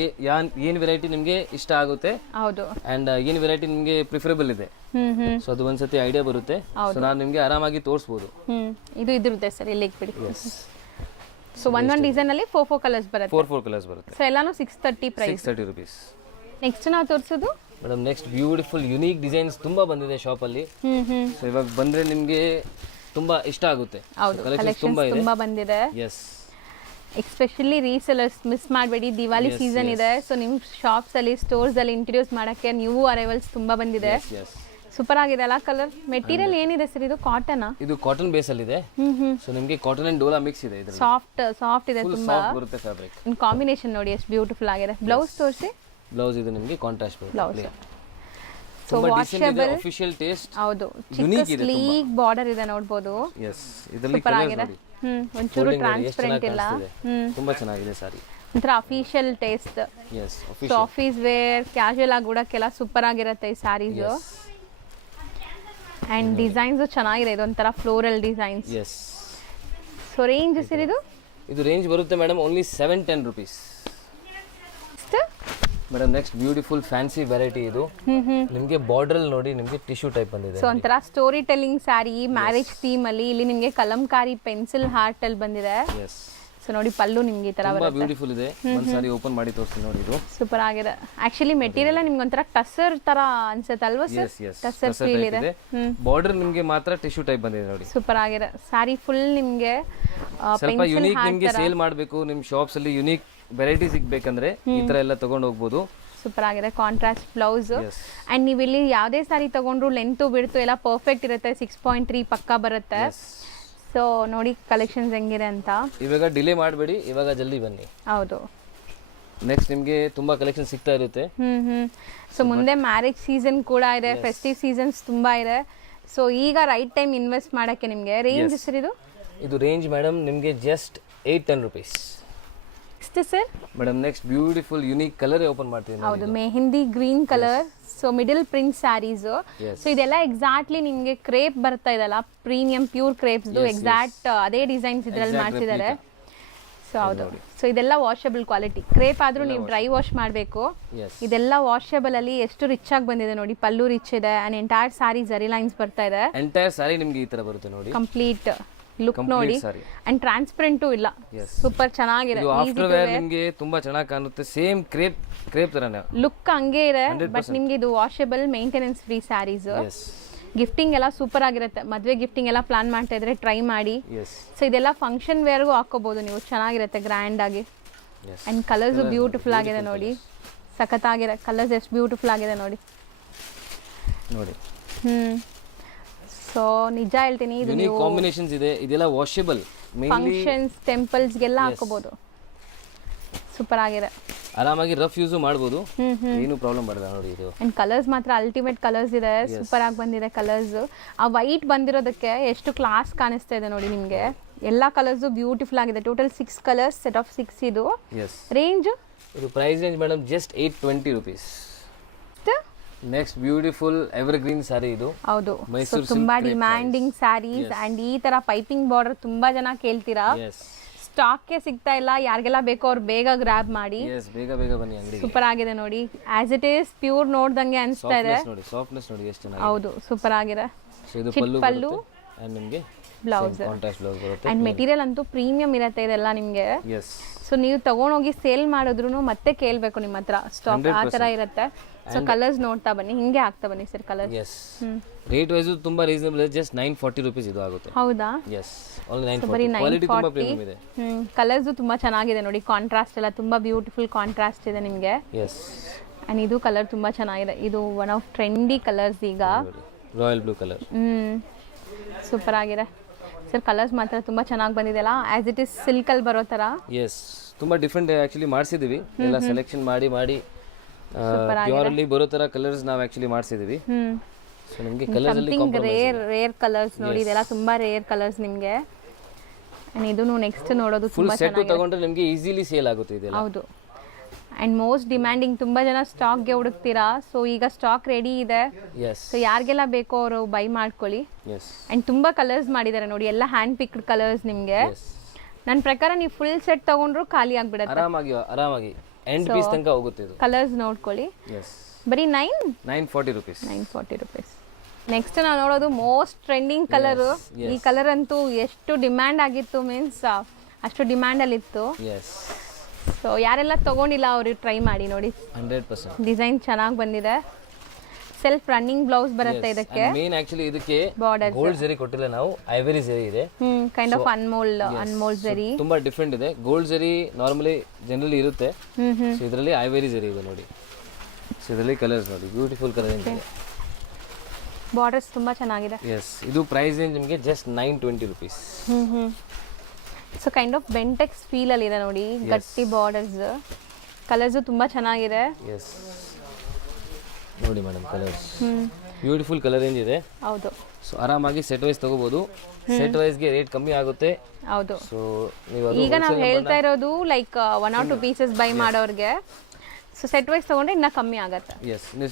ಏನ್ ವೆರೈಟಿ ನಿಮ್ಗೆ ಇಷ್ಟ ಆಗುತ್ತೆ. ಹೌದು. ಅಂಡ್ ಏನ್ ವೆರೈಟಿ ನಿಮ್ಗೆ ಪ್ರಿಫರಬಲ್ ಇದೆ. ಸೊ ಅದು ಒಂದ್ಸತಿ ಐಡಿಯಾ ಬರುತ್ತೆ. ಸೊ ನಾನು ನಿಮ್ಗೆ ಆರಾಮಾಗಿ ತೋರಿಸಬಹುದು. ಇದು ಇದಿರುತ್ತೆ ಸರ್, ಇಲ್ಲಿ ಬಿಡಿ. ಸೊ ಒಂದೊಂದು ಡಿಸೈನ್ ಅಲ್ಲಿ 4 ಕಲರ್ಸ್ ಬರುತ್ತೆ. 4 ಕಲರ್ಸ್ ಬರುತ್ತೆ. ಸೊ ಎಲ್ಲಾನು 630 ಪ್ರೈಸ್. 630 rupees. ನೆಕ್ಸ್ಟ್ ನಾವು ತೋರಿಸೋದು madam, next beautiful unique designs ತುಂಬಾ ಬಂದಿದೆ ಶಾಪ್ ಅಲ್ಲಿ. ಸೊ ಇವಾಗ ಬಂದ್ರೆ ನಿಮ್ಗೆ ತುಂಬಾ ಇಷ್ಟ ಆಗುತ್ತೆ. ಕಲೆಕ್ಷನ್ಸ್ ತುಂಬಾ ಬಂದಿದೆ. ಎಸ್. ಎಸ್ಪೆಷಲಿ ರೀಸೆಲರ್ಸ್ ಮಿಸ್ ಮಾಡಬೇಡಿ, ದಿವಾಲಿ ಸೀಸನ್ ಇದೆ. ಸೊ ನಿಮ್ ಶಾಪ್ಸ್ ಅಲ್ಲಿ, ಸ್ಟೋರ್ಸ್ ಅಲ್ಲಿ ಇಂಟ್ರೊಡ್ಯೂಸ್ ಮಾಡಕ್ಕೆ ನ್ಯೂ ಅರೈವಲ್ಸ್ ತುಂಬಾ ಬಂದಿದೆ. ಸೂಪರ್ ಆಗಿದೆ ಅಲ್ಲ ಕಲರ್. ಮೆಟೀರಿಯಲ್ ಏನಿದೆ ಸರ್? ಇದು ಕಾಟನ್. ಇದು ಕಾಟನ್ ಬೇಸ್ ಅಲ್ಲಿ ಇದೆ. ಸೊ ನಿಮಗೆ ಕಾಟನ್ ಅಂಡ್ ಡೋಲಾ ಮಿಕ್ಸ್ ಇದೆ. ಇದು ಸಾಫ್ಟ್ ಇದೆ, ತುಂಬಾ ಬರುತ್ತೆ ಫ್ಯಾಬ್ರಿಕ್. ಇನ್ ಕಾಂಬಿನೇಷನ್ ನೋಡಿ ಎಷ್ಟು ಬ್ಯೂಟಿಫುಲ್ ಆಗಿದೆ. ಬ್ಲೌಸ್ ತೋರಿಸಿ. ಬ್ಲೌಸ್ ಇದು ನಿಮಗೆ contrast blouse. So washable, official taste. ಹೌದು, ಚಿಕ್ಕ ಸ್ಲೀಕ್ ಬಾರ್ಡರ್ ಇದೆ ನೋಡಬಹುದು. ಎಸ್. ಇದರಲ್ಲಿ ಸೂಪರ್ ಆಗಿದೆ. ಒಂಚೂರು ಟ್ರಾನ್ಸ್ಪರೆಂಟ್ ಇಲ್ಲ. ತುಂಬಾ ಚೆನ್ನಾಗಿದೆ ಸಾರಿ. ಒಂಥರ official taste. Yes. So office wear, casual ಆಗಿ ಉಡಕ್ಕೆಲ್ಲ ಸೂಪರ್ ಆಗಿರುತ್ತೆ ಈ ಸ್ಯಾರೀಸ್. ಅಂಡ್ ಡಿಸೈನ್ಸ್ ಚೆನ್ನಾಗಿದೆ. ಇದು ಒಂಥರ floral designs. Yes. So range sir ಇದು ರೇಂಜ್ ಬರುತ್ತೆ madam only 710 rupees. Madam next beautiful fancy variety ಇದು. ನಿಮಗೆ ಬಾರ್ಡರ್ ನೋಡಿ, ನಿಮಗೆ ಟಿಶ್ಯೂ ಟೈಪ್ ಬಂದಿದೆ. ಸೊ ಒಂಥರ story telling sari, marriage theme ಅಲ್ಲಿ. ಇಲ್ಲಿ ನಿಮಗೆ ಕಲಂಕಾರಿ ಪೆನ್ಸಿಲ್ ಹಾರ್ಟ್ ಅಲ್ಲಿ ಬಂದಿದೆ. ಸೊ ನೋಡಿ ಪಲ್ಲು ನಿಮ್ಗೆ ಈ ತರ ತುಂಬಾ ಬ್ಯೂಟಿಫುಲ್ ಇದೆ. ಒಂದ್ ಸಾರಿ ಓಪನ್ ಮಾಡಿ ತೋರಿಸ್ತೀನಿ ನೋಡಿ. ಇದು ಸೂಪರ್ ಆಗಿದೆ. ಆಕ್ಚುಲಿ ಮೆಟೀರಿಯಲ್ ನಿಮ್ಗೆ ಒಂಥರ ಟಸರ್ ತರ ಅನ್ಸುತ್ತೆ ಅಲ್ವಾ ಸರ್? ಟಸರ್ ಫೀಲ್ ಇದೆ. ಬಾರ್ಡರ್ ನಿಮಗೆ ಮಾತ್ರ ಟಿಶ್ಯೂ ಟೈಪ್ ಬಂದಿದೆ ನೋಡಿ. ಸೂಪರ್ ಆಗಿದೆ. ಸ್ಯಾರಿ ಫುಲ್ ನಿಮ್ಗೆ ಸ್ವಲ್ಪ ಯುನೀಕ್ ನಿಮ್ಗೆ ಸೇಲ್ ಮಾಡಬೇಕು, ನಿಮ್ ಶಾಪ್ಸ್ ಅಲ್ಲಿ ಯುನೀಕ್ ವೆರೈಟಿ ಸಿಗ್ಬೇಕಂದ್ರೆ ಈ ತರ ಎಲ್ಲ ತಗೊಂಡು ಹೋಗ್ಬೋದು. ಸೂಪರ್ ಆಗಿದೆ. ಕಾಂಟ್ರಾಸ್ಟ್ ಬ್ಲೌಸ್ ಅಂಡ್ ನೀವು ಇಲ್ಲಿ ಯಾವುದೇ ಸಾರಿ ತಗೊಂಡ್ರು ಲೆಂತ್ ಬಿಡ್ತು ಎಲ್ಲ ಪರ್ಫೆಕ್ಟ್ ಇರುತ್ತೆ. 6.3 ಪಕ್ಕ ಬರುತ್ತೆ. ಸೊ ನೋಡಿ ಕಲೆಕ್ಷನ್ಸ್ ಹೆಂಗಿದೆ ಅಂತ. ಇವಾಗ ಡಿಲೇ ಮಾಡಬೇಡಿ, ಇವಾಗ ಜಲ್ದಿ ಬನ್ನಿ. ಹೌದು, ನೆಕ್ಸ್ಟ್ ನಿಮಗೆ ತುಂಬಾ ಕಲೆಕ್ಷನ್ ಸಿಗ್ತಾ ಇರುತ್ತೆ. ಸೊ ಮುಂದೆ ಮ್ಯಾರೇಜ್ ಸೀಸನ್ ಕೂಡ ಇದೆ, ಫೆಸ್ಟಿವ್ ಸೀಸನ್ಸ್ ತುಂಬಾ ಇದೆ. ಸೊ ಈಗ ರೈಟ್ ಟೈಮ್ ಇನ್ವೆಸ್ಟ್ ಮಾಡಕ್ಕೆ. ನಿಮಗೆ ರೇಂಜ್ ಸರ್ ಇದು ರೇಂಜ್ ಮೇಡಮ್ ನಿಮಗೆ ಜಸ್ಟ್ 810 rupees. ಎಷ್ಟು ಸರ್? Madam next beautiful unique colour open ಮಾಡ್ತೀನಿ. ಹೌದು, mehndi green colour. So middle print sarees. So ಇದೆಲ್ಲ ಎಕ್ಸಾಕ್ಟ್ಲಿ ನಿಮಗೆ ಕ್ರೇಪ್ ಬರ್ತಾ ಇದಲ್ಲ, ಪ್ರೀಮಿಯಂ ಪ್ಯೂರ್ ಕ್ರೇಪ್ಸ್ ಎಕ್ಸಾಕ್ಟ್ ಅದೇ ಡಿಸೈನ್ಸ್ ಇದ್ರಲ್ಲಿ ಮಾಡ್ತಿದ್ದಾರೆ. ಸೊ ಹೌದು. ಸೊ ಇದೆಲ್ಲ ವಾಷಬಲ್ ಕ್ವಾಲಿಟಿ ಕ್ರೇಪ್ ಆದ್ರೂ ನೀವು ಡ್ರೈ ವಾಶ್ ಮಾಡಬೇಕು. ಇದೆಲ್ಲ ವಾಷಬಲ್ ಅಲ್ಲಿ ಎಷ್ಟು ರಿಚ್ ಆಗಿ ಬಂದಿದೆ ನೋಡಿ. ಪಲ್ಲು ರಿಚ್ ಇದೆ ಅಂಡ್ ಎಂಟೈರ್ ಸಾರಿ ಜರಿ ಲೈನ್ಸ್ ಬರ್ತಾ ಇದೆ. ಎಂಟೈರ್ ಸಾರಿ ನಿಮಗೆ ಈ ತರ ಬರುತ್ತೆ ನೋಡಿ. ಕಂಪ್ಲೀಟ್ ಲುಕ್ ನೋಡಿ ಅಂಡ್ ಟ್ರಾನ್ಸ್ಪರೆಂಟು ಇಲ್ಲ. ಸೂಪರ್ ಚೆನ್ನಾಗಿದೆ. ಆಫ್ಟರ್ ವೇರ್ ನಿಮಗೆ ತುಂಬಾ ಚೆನ್ನಾಗಿ ಕಾಣುತ್ತೆ. ಸೇಮ್ ಕ್ರೇಪ್ ತರನೇ ಲುಕ್ ಹಂಗೆ ಇದೆ. ಬಟ್ ನಿಮ್ಗೆ ಇದು washable maintenance free sarees. Gifting ಎಲ್ಲ ಸೂಪರ್ ಆಗಿರುತ್ತೆ. ಮದುವೆ ಗಿಫ್ಟಿಂಗ್ ಎಲ್ಲ ಪ್ಲಾನ್ ಮಾಡ್ತಾ ಇದ್ರೆ ಟ್ರೈ ಮಾಡಿ. ಸೊ ಇದೆಲ್ಲ ಫಂಕ್ಷನ್ ವೇರ್ಗೂ ಹಾಕೋಬಹುದು ನೀವು, ಚೆನ್ನಾಗಿರುತ್ತೆ ಗ್ರ್ಯಾಂಡ್ ಆಗಿ. ಅಂಡ್ ಕಲರ್ಸ್ ಬ್ಯೂಟಿಫುಲ್ ಆಗಿದೆ ನೋಡಿ. ಸಖತ್ತಾಗಿದೆ ಕಲರ್ಸ್, ಎಷ್ಟು ಬ್ಯೂಟಿಫುಲ್ ಆಗಿದೆ ನೋಡಿ. ಸೊ ನಿಜ ಹೇಳ್ತೀನಿ, ಇದು ಯುನೀಕ್ ಕಾಂಬಿನೇಷನ್ಸ್ ಇದೆ. ಇದೆಲ್ಲ ವಾಷಬಲ್, ಫಂಕ್ಷನ್ಸ್ ಟೆಂಪಲ್ಸ್ಗೆಲ್ಲ ಹಾಕೋಬಹುದು. ಸೂಪರ್ ಆಗಿದೆ. ಆರಾಮಾಗಿ ರಫ್ ಯೂಸ್ ಮಾಡಬಹುದು, ಏನು ಪ್ರಾಬ್ಲಮ್ ಬರಲ್ಲ ನೋಡಿ. ಇದು ಅಂಡ್ ಕಲರ್ಸ್ ಮಾತ್ರ ಅಲ್ಟಿಮೇಟ್ ಕಲರ್ಸ್ ಇದೆ. ಸೂಪರ್ ಆಗಿ ಬಂದಿದೆ ಕಲರ್ಸ್. ಆ ವೈಟ್ ಬಂದಿರೋದಕ್ಕೆ ಎಷ್ಟು ಕ್ಲಾಸ್ ಕಾಣಿಸ್ತಾ ಇದೆ ನೋಡಿ ನಿಮಗೆ. ಎಲ್ಲ ಕಲರ್ಸ್ ಬ್ಯೂಟಿಫುಲ್ ಆಗಿದೆ. ಟೋಟಲ್ 6 ಕಲರ್ಸ್, ಸೆಟ್ ಆಫ್ 6 ಇದು. ರೇಂಜ್ ಇದು price range madam just 820 rupees. Next beautiful evergreen sari ಇದು. ಹೌದು, ತುಂಬಾ ಡಿಮ್ಯಾಂಡಿಂಗ್ ಸ್ಯಾರೀಸ್ ಅಂಡ್ ಈ ತರ ಪೈಪಿಂಗ್ ಬಾರ್ಡರ್ ತುಂಬಾ ಜನ ಕೇಳ್ತೀರಾ. ಸ್ಟಾಕ್ ಸಿಗ್ತಾ ಇಲ್ಲ, ಯಾರಿಗೆಲ್ಲ ಬೇಕೋ ಅವ್ರು ಬೇಗ ಗ್ರಾಬ್ ಮಾಡಿ. ಬೇಗ ಬನ್ನಿ ಅಂಗಡಿಗೆ. ಸೂಪರ್ ಆಗಿದೆ ನೋಡಿ. ಆಸ್ ಇಟ್ ಈಸ್ ಪ್ಯೂರ್ ನೋಡ್ದಂಗೆ ಅನಿಸ್ತಾ ಇದೆ. ಸಾಫ್ಟ್ನೆಸ್ ನೋಡಿ ಎಷ್ಟು ಚೆನ್ನಾಗಿದೆ. ಹೌದು, ಸೂಪರ್ ಆಗಿದೆ. ಇದು ಪಲ್ಲು ಅಂಡ್ ನಿಮಗೆ ಬ್ಲೌಸ್ ಕಾಂಟ್ರಾಸ್ಟ್ ಬ್ಲೌಸ್ ಬರುತ್ತೆ. ಅಂಡ್ ಮೆಟೀರಿಯಲ್ ಅಂತೂ ಪ್ರೀಮಿಯಂ ಇರುತ್ತೆ ಇದೆಲ್ಲ ನಿಮಗೆ. ಸೊ ನೀವು ತಗೊಂಡೋಗಿ ಸೇಲ್ ಮಾಡಿದ್ರು ಮತ್ತೆ ಕೇಳಬೇಕು ನಿಮ್ಮ ಹತ್ರ ಸ್ಟಾಕ್, ಆ ತರ ಇರುತ್ತೆ. ಸೊ ಕಲರ್ಸ್ ನೋಡ್ತಾ ಬನ್ನಿ, ಹಿಂಗೆ ಆಗ್ತಾ ಬನ್ನಿ ಸರ್ ಕಲರ್ಸ್. ರೇಟ್ ವೈಸ್ ತುಂಬಾ ರೀಸನಬಲ್ ಇದೆ. ಜಸ್ಟ್ 940 rupees ಇದು ಆಗುತ್ತೆ. ಹೌದಾ? Yes, only 940. ಕ್ವಾಲಿಟಿ ತುಂಬಾ ಪ್ರೀಮಿಯಂ ಇದೆ. ಕಲರ್ಸ್ ತುಂಬಾ ಚೆನ್ನಾಗಿದೆ ನೋಡಿ. ಕಾಂಟ್ರಾಸ್ಟ್ ಎಲ್ಲ ತುಂಬಾ ಬ್ಯೂಟಿಫುಲ್ ಕಾಂಟ್ರಾಸ್ಟ್ ಇದೆ ನಿಮಗೆ. ಎಸ್, ಅಂಡ್ ಇದು ಕಲರ್ ತುಂಬಾ ಚೆನ್ನಾಗಿದೆ. ಇದು ಒನ್ ಆಫ್ ಟ್ರೆಂಡಿ ಕಲರ್ಸ್ ಈಗ. Royal blue colour. ಸೂಪರ್ ಆಗಿದೆ ಸರ್. ಕಲರ್ಸ್ ಮಾತ್ರ ತುಂಬಾ ಚೆನ್ನಾಗಿ ಬಂದಿದೆಲ್ಲ. ಆಸ್ ಇಟ್ ಇಸ್ ಸಿಲ್ಕ್ ಅಲ್ಲಿ ಬರೋ ತರ. ಎಸ್, ತುಂಬಾ ಡಿಫರೆಂಟ್ ಆಕ್ಚುಲಿ ಮಾಡಿಸಿದೀವಿ. ಎಲ್ಲ ಸೆಲೆಕ್ಷನ್ ಮಾಡಿ ಪ್ಯೂರ್ ಅಲ್ಲಿ ಬರೋ ತರ ಕಲರ್ಸ್ ನಾವು ಆಕ್ಚುಲಿ ಮಾಡಿಸಿದೀವಿ. ಸೊ ನಿಮಗೆ ಕಲರ್ಸ್ ಅಲ್ಲಿ ರೇರ್ ಕಲರ್ಸ್ ನೋಡಿ. ಇದೆಲ್ಲ ತುಂಬಾ ರೇರ್ ಕಲರ್ಸ್ ನಿಮಗೆ. ಅಂಡ್ ಇದು ನೆಕ್ಸ್ಟ್ ನೋಡೋದು ತುಂಬಾ ಚೆನ್ನಾಗಿದೆ. ಫುಲ್ ಸೆಟ್ ತಗೊಂಡ್ರೆ ನಿಮಗೆ ಈಜಿಲಿ ಸೇಲ್ ಆಗುತ್ತೆ ಇದೆಲ್ಲ. ಹೌದು. ಅಂಡ್ ಮೋಸ್ಟ್ ಡಿಮ್ಯಾಂಡಿಂಗ್, ತುಂಬಾ ಜನ ಸ್ಟಾಕ್ಗೆ ಹುಡುಕ್ತೀರಾ. ಸೊ ಈಗ ಸ್ಟಾಕ್ ರೆಡಿ ಇದೆ. ಸೊ ಯಾರಿಗೆಲ್ಲ ಬೇಕೋ ಅವರು ಬೈ ಮಾಡ್ಕೊಳ್ಳಿ. ಅಂಡ್ ತುಂಬಾ ಕಲರ್ಸ್ ಮಾಡಿದ್ದಾರೆ ನೋಡಿ. ಎಲ್ಲ ಹ್ಯಾಂಡ್ ಪಿಕ್ಡ್ ಕಲರ್ಸ್ ನಿಮಗೆ. ನನ್ನ ಪ್ರಕಾರ ನೀವು ಫುಲ್ ಸೆಟ್ ತಗೊಂಡ್ರು ಖಾಲಿ ಆಗ್ಬಿಡುತ್ತೆ. ಆರಾಮಾಗಿ ಎಂಡ್ ಪೀಸ್ ತನಕ ಹೋಗುತ್ತೆ ಇದು. ಕಲರ್ಸ್ ನೋಡ್ಕೊಳ್ಳಿ. ಬರೀ 940 rupees. 940 rupees. ನೆಕ್ಸ್ಟ್ ನಾವು ನೋಡೋದು ಮೋಸ್ಟ್ ಟ್ರೆಂಡಿಂಗ್ ಕಲರ್. ಈ ಕಲರ್ ಅಂತೂ ಎಷ್ಟು ಡಿಮ್ಯಾಂಡ್ ಆಗಿತ್ತು, ಮೀನ್ಸ್ ಅಷ್ಟು ಡಿಮ್ಯಾಂಡ್ ಅಲ್ಲಿ ಇತ್ತು. ಸೊ ಯಾರೆಲ್ಲ ತಗೊಂಡಿಲ್ಲ ಅವ್ರಿಗೆ ಟ್ರೈ ಮಾಡಿ ನೋಡಿ. 100% ಡಿಸೈನ್ ಚೆನ್ನಾಗಿ ಬಂದಿದೆ. ಸೆಲ್ಫ್ ರನ್ನಿಂಗ್ ಬ್ಲೌಸ್ ಬರುತ್ತೆ ಇದಕ್ಕೆ. ಮೇನ್ ಆಕ್ಚುಲಿ ಇದಕ್ಕೆ ಗೋಲ್ಡ್ ಜರಿ ಕೊಟ್ಟಿಲ್ಲ ನಾವು, ಐವರಿ ಜರಿ ಇದೆ. ಕೈಂಡ್ ಆಫ್ ಅನ್ಮೋಲ್ಡ್ ಜರಿ. ತುಂಬಾ ಡಿಫರೆಂಟ್ ಇದೆ. ಗೋಲ್ಡ್ ಜರಿ ನಾರ್ಮಲಿ ಜನರಲಿ ಇರುತ್ತೆ. ಸೊ ಇದರಲ್ಲಿ ಐವರಿ ಜರಿ ಇದೆ ನೋಡಿ. ಸೊ ಇದರಲ್ಲಿ ಕಲರ್ಸ್ ನೋಡಿ, ಬ್ಯೂಟಿಫುಲ್ ಕಲರ್ ಇದೆ. ಬಾರ್ಡರ್ಸ್ ತುಂಬಾ ಚೆನ್ನಾಗಿದೆ. ಎಸ್, ಇದು ಪ್ರೈಸ್ ರೇಂಜ್ ನಿಮಗೆ just 920 rupees. So kind of Bentex feel ಅಲ್ಲಿ ಇದೆ ನೋಡಿ. ಗಟ್ಟಿ ಬಾರ್ಡರ್ಸ್, ಕಲರ್ಸ್ ತುಂಬಾ ಚೆನ್ನಾಗಿದೆ. ಎಸ್, ನೋಡಿ madam colours beautiful colour range ಇದೆ. ಹೌದು. ಸೊ ಆರಾಮಾಗಿ ಸೆಟ್ ವೈಸ್ ತಗೋಬಹುದು. ಸೆಟ್ ವೈಸ್ಗೆ ರೇಟ್ ಕಮ್ಮಿ ಆಗುತ್ತೆ. ಹೌದು. ಸೊ ನೀವು ಈಗ ನಾವು ಹೇಳ್ತಾ ಇರೋದು ಲೈಕ್ 1 or 2 ಪೀಸಸ್ ಬೈ ಮಾಡೋರಿಗೆ. ಸೊ ಸೆಟ್ ವೈಸ್ ತೊಗೊಂಡ್ರೆ ಇನ್ನೂ ಕಮ್ಮಿ ಆಗುತ್ತೆ. ಎಸ್, ನೀವು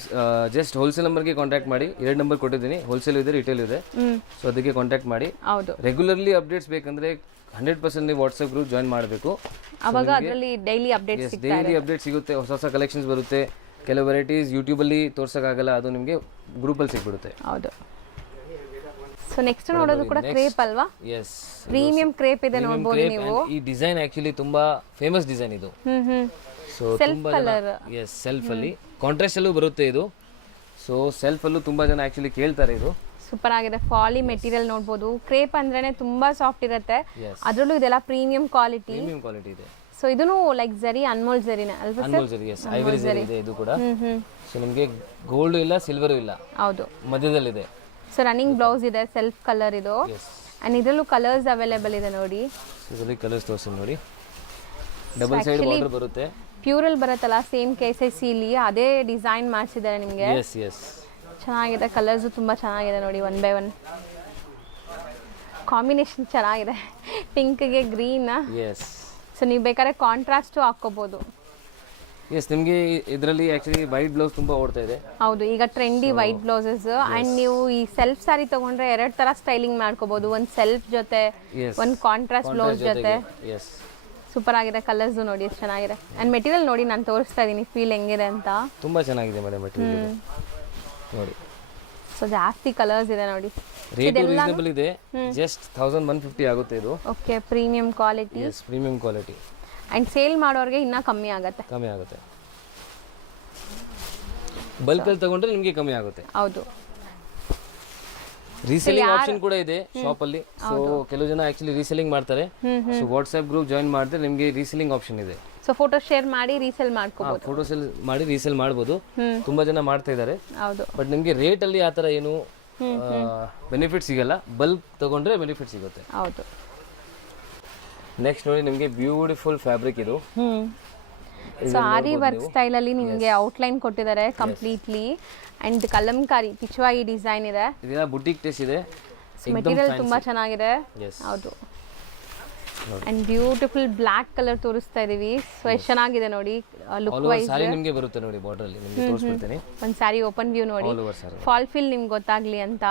ಜಸ್ಟ್ ಹೋಲ್ಸೇಲ್ ನಂಬರ್ಗೆ ಕಾಂಟ್ಯಾಕ್ಟ್ ಮಾಡಿ. 2 ನಂಬರ್ ಕೊಟ್ಟಿದ್ದೀನಿ, ಹೋಲ್ಸೇಲ್ ಇದೆ, ರಿಟೇಲ್ ಇದೆ. ಸೊ ಅದಕ್ಕೆ ಕಾಂಟ್ಯಾಕ್ಟ್ ಮಾಡಿ. ಹೌದು, ರೆಗ್ಯುಲರ್ಲಿ ಅಪ್ಡೇಟ್ಸ್ ಬೇಕಂದ್ರೆ 100% ನೀವು ವಾಟ್ಸಪ್ ಗ್ರೂಪ್ ಜಾಯಿನ್ ಮಾಡಬೇಕು. ಅವಾಗ ಅದರಲ್ಲಿ ಡೈಲಿ ಅಪ್ಡೇಟ್ಸ್ ಡೈಲಿ ಅಪ್ಡೇಟ್ ಸಿಗುತ್ತೆ, ಹೊಸ ಹೊಸ ಕಲೆಕ್ಷನ್ಸ್ ಬರುತ್ತೆ. ಕೆಲವು ವೆರೈಟೀಸ್ ಯೂಟ್ಯೂಬಲ್ಲಿ ತೋರ್ಸೋಕ್ಕಾಗಲ್ಲ, ಅದು ನಿಮಗೆ ಗ್ರೂಪಲ್ಲಿ ಸಿಕ್ಬಿಡುತ್ತೆ. ಹೌದು. ಸೊ ನೆಕ್ಸ್ಟ್ ನೋಡೋದು ಕೂಡ ಕ್ರೇಪ್ ಅಲ್ವಾ? ಎಸ್, ಪ್ರೀಮಿಯಂ ಕ್ರೇಪ್ ಇದೆ ನೋಡಬಹುದು ನೀವು. ಈ ಡಿಸೈನ್ ಆಕ್ಚುಲಿ ತುಂಬಾ ಫೇಮಸ್ ಡಿಸೈನ್ ಇದು. ಸೊ ತುಂಬಾ ಜನ ಎಸ್ ಸೆಲ್ಫ್ ಅಲ್ಲಿ ಕಾಂಟ್ರಾಸ್ಟ್ ಅಲ್ಲೂ ಬರುತ್ತೆ ಇದು. ಸೊ ಸೆಲ್ಫ್ ಅಲ್ಲೂ ತುಂಬಾ ಜನ ಆಕ್ಚುಲಿ ಕೇಳ್ತಾರೆ ಇದು. ಸೂಪರ್ ಆಗಿದೆ. ಫಾಲಿ ಮೆಟೀರಿಯಲ್ ನೋಡಬಹುದು. ಕ್ರೇಪ್ ಅಂದ್ರೇನೆ ತುಂಬಾ ಸಾಫ್ಟ್ ಇರುತ್ತೆ, ಅದರಲ್ಲೂ ಇದೆಲ್ಲ ಪ್ರೀಮಿಯಂ ಕ್ವಾಲಿಟಿ ಇದೆ. ಸೊ ಇದನ್ನು ಲೈಕ್ ಜರಿ, ಅನ್ಮೋಲ್ ಜರಿನೇ ಅಲ್ವಾ ಸರ್? ಅನ್ಮೋಲ್ ಜರಿ, ಎಸ್, ಐವರಿ ಜರಿ ಇದೆ ಇದು ಕೂಡ. ಸೊ ನಿಮಗೆ ಗೋಲ್ಡ್ ಇಲ್ಲ, ಸಿಲ್ವರ್ ಇಲ್ಲ, ಹೌದು, ಮಧ್ಯದಲ್ಲಿ ಇದೆ. ಸೊ ರನ್ನಿಂಗ್ ಬ್ಲೌಸ್ ಇದೆ, ಸೆಲ್ಫ್ ಕಲರ್ ಇದು. ಅಂಡ್ ಇದರಲ್ಲೂ ಕಲರ್ಸ್ ಅವೈಲೇಬಲ್ ಇದೆ ನೋಡಿ. ಇದರಲ್ಲಿ ಕಲರ್ಸ್ ತೋರಿಸಿ ನೋಡಿ. ಡಬಲ್ ಸೈಡ್ ಬಾರ್ಡರ್ ಬರುತ್ತೆ. ಪ್ಯೂರಲ್ ಬರುತ್ತಲ್ಲ, ಸೇಮ್ KCC ಇಲ್ಲಿ ಅದೇ ಡಿಸೈನ್ ಮಾಡಿಸಿದ್ದಾರೆ ನಿಮಗೆ. ಎಸ್ ಎಸ್, ಚೆನ್ನಾಗಿದೆ. ಕಲರ್ಸ್ ತುಂಬಾ ಚೆನ್ನಾಗಿದೆ ನೋಡಿ. 1 by 1 ಕಾಂಬಿನೇಷನ್ ಚೆನ್ನಾಗಿದೆ. ಪಿಂಕ್ಗೆ ಗ್ರೀನ್. ಎಸ್, ಸೊ ನೀವು ಬೇಕಾದ್ರೆ ಕಾಂಟ್ರಾಸ್ಟು ಹಾಕೋಬಹುದು. ಎಸ್, ನಿಮಗೆ ಇದರಲ್ಲಿ ಆಕ್ಚುಲಿ ವೈಟ್ ಬ್ಲೌಸ್ ತುಂಬಾ ಓಡ್ತಾ ಇದೆ. ಹೌದು, ಈಗ ಟ್ರೆಂಡಿ ವೈಟ್ ಬ್ಲೌಸಸ್. ಅಂಡ್ ನೀವು ಈ ಸೆಲ್ಫ್ ಸ್ಯಾರಿ ತಗೊಂಡ್ರೆ 2 ತರ ಸ್ಟೈಲಿಂಗ್ ಮಾಡ್ಕೋಬಹುದು. ಒಂದು ಸೆಲ್ಫ್ ಜೊತೆ, ಒಂದು ಕಾಂಟ್ರಾಸ್ಟ್ ಬ್ಲೌಸ್ ಜೊತೆ. ಎಸ್, ಸೂಪರ್ ಆಗಿದೆ. ಕಲರ್ಸ್ ನೋಡಿ ಎಷ್ಟು ಚೆನ್ನಾಗಿದೆ. ಅಂಡ್ ಮೆಟೀರಿಯಲ್ ನೋಡಿ, ನಾನು ತೋರಿಸ್ತಾ ಇದೀನಿ ಫೀಲ್ ಹೆಂಗಿದೆ ಅಂತ. ತುಂಬಾ ಚೆನ್ನಾಗಿದೆ ಮೇಡಮ್ ಮೆಟೀರಿಯಲ್ ನೋಡಿ. ಸೊ ಜಾಸ್ತಿ ಕಲರ್ಸ್ ಇದೆ ನೋಡಿ. ರೇಟ್ ರೀಸನಬಲ್ ಇದೆ, ಜಸ್ಟ್ 1150 ಆಗುತ್ತೆ ಇದು. Okay, premium quality. Yes, premium quality. And sale ಮಾಡೋರಿಗೆ ಇನ್ನೂ ಕಮ್ಮಿ ಆಗುತ್ತೆ. ಬಲ್ಕ್ ಅಲ್ಲಿ ತಗೊಂಡ್ರೆ ನಿಮಗೆ ಕಮ್ಮಿ ಆಗುತ್ತೆ. ಹೌದು, ರೀಸೆಲ್ಲಿಂಗ್ ಆಪ್ಷನ್ ಕೂಡ ಇದೆ ಶಾಪ್ ಅಲ್ಲಿ. ಸೊ ಕೆಲವು ಜನ ಆಕ್ಚುಲಿ ರೀಸೆಲ್ಲಿಂಗ್ ಮಾಡ್ತಾರೆ. ಸೊ ವಾಟ್ಸ್ಆಪ್ ಗ್ರೂಪ್ ಜಾಯಿನ್ ಮಾಡಿದ್ರೆ ನಿಮಗೆ ರೀಸೆಲ್ಲಿಂಗ್ ಆಪ್ಷನ್ ಇದೆ. ಸೊ ಫೋಟೋ ಶೇರ್ ಮಾಡಿ ರೀಸೇಲ್ ಮಾಡ್ಕೋಬಹುದು. ಫೋಟೋ ಸೇಲ್ ಮಾಡಿ ರೀಸೇಲ್ ಮಾಡಬಹುದು. ತುಂಬಾ ಜನ ಮಾಡ್ತಾ ಇದ್ದಾರೆ. ಹೌದು, ಬಟ್ ನಿಮಗೆ ರೇಟ್ ಅಲ್ಲಿ ಆ ತರ ಏನು ಬೆನಿಫಿಟ್ ಸಿಗಲ್ಲ. ಬಲ್ಕ್ ತಗೊಂಡ್ರೆ ಬೆನಿಫಿಟ್ ಸಿಗುತ್ತೆ. ಹೌದು. ನೆಕ್ಸ್ಟ್ ನೋಡಿ, ನಿಮಗೆ ಬ್ಯೂಟಿಫುಲ್ ಫ್ಯಾಬ್ರಿಕ್ ಇದು. ಸೊ ಆರಿ ವರ್ಕ್ ಸ್ಟೈಲ್ ಅಲ್ಲಿ ನಿಮಗೆ ಔಟ್ಲೈನ್ ಕೊಟ್ಟಿದ್ದಾರೆ completely. And Kalamkari Pichwai design ಇದೆ. ಇದೆಲ್ಲ ಬುಟಿಕ್ ಟೇಸ್ಟ್ ಇದೆ. ಮೆಟೀರಿಯಲ್ ತುಂಬಾ ಚೆನ್ನಾಗಿದೆ. ಹೌದು. ಅಂಡ್ ಬ್ಯೂಟಿಫುಲ್ ಬ್ಲಾಕ್ ಕಲರ್ ತೋರಿಸ್ತಾ ಇದೀವಿ. ಸೊ ಎಷ್ಟು ಚೆನ್ನಾಗಿದೆ ನೋಡಿ. ಲುಕ್ ವೈಸ್ ಸಾರಿ ನಿಮಗೆ ಬರುತ್ತೆ ನೋಡಿ. ಬಾರ್ಡರ್ ಅಲ್ಲಿ ನಿಮಗೆ ತೋರಿಸ್ಬಿಡ್ತೀನಿ. ಒಂದು ಸಾರಿ ಓಪನ್ ವ್ಯೂ ನೋಡಿ. ಫಾಲ್ ಫಿಲ್ ನಿಮ್ಗೆ ಗೊತ್ತಾಗ್ಲಿ ಅಂತ.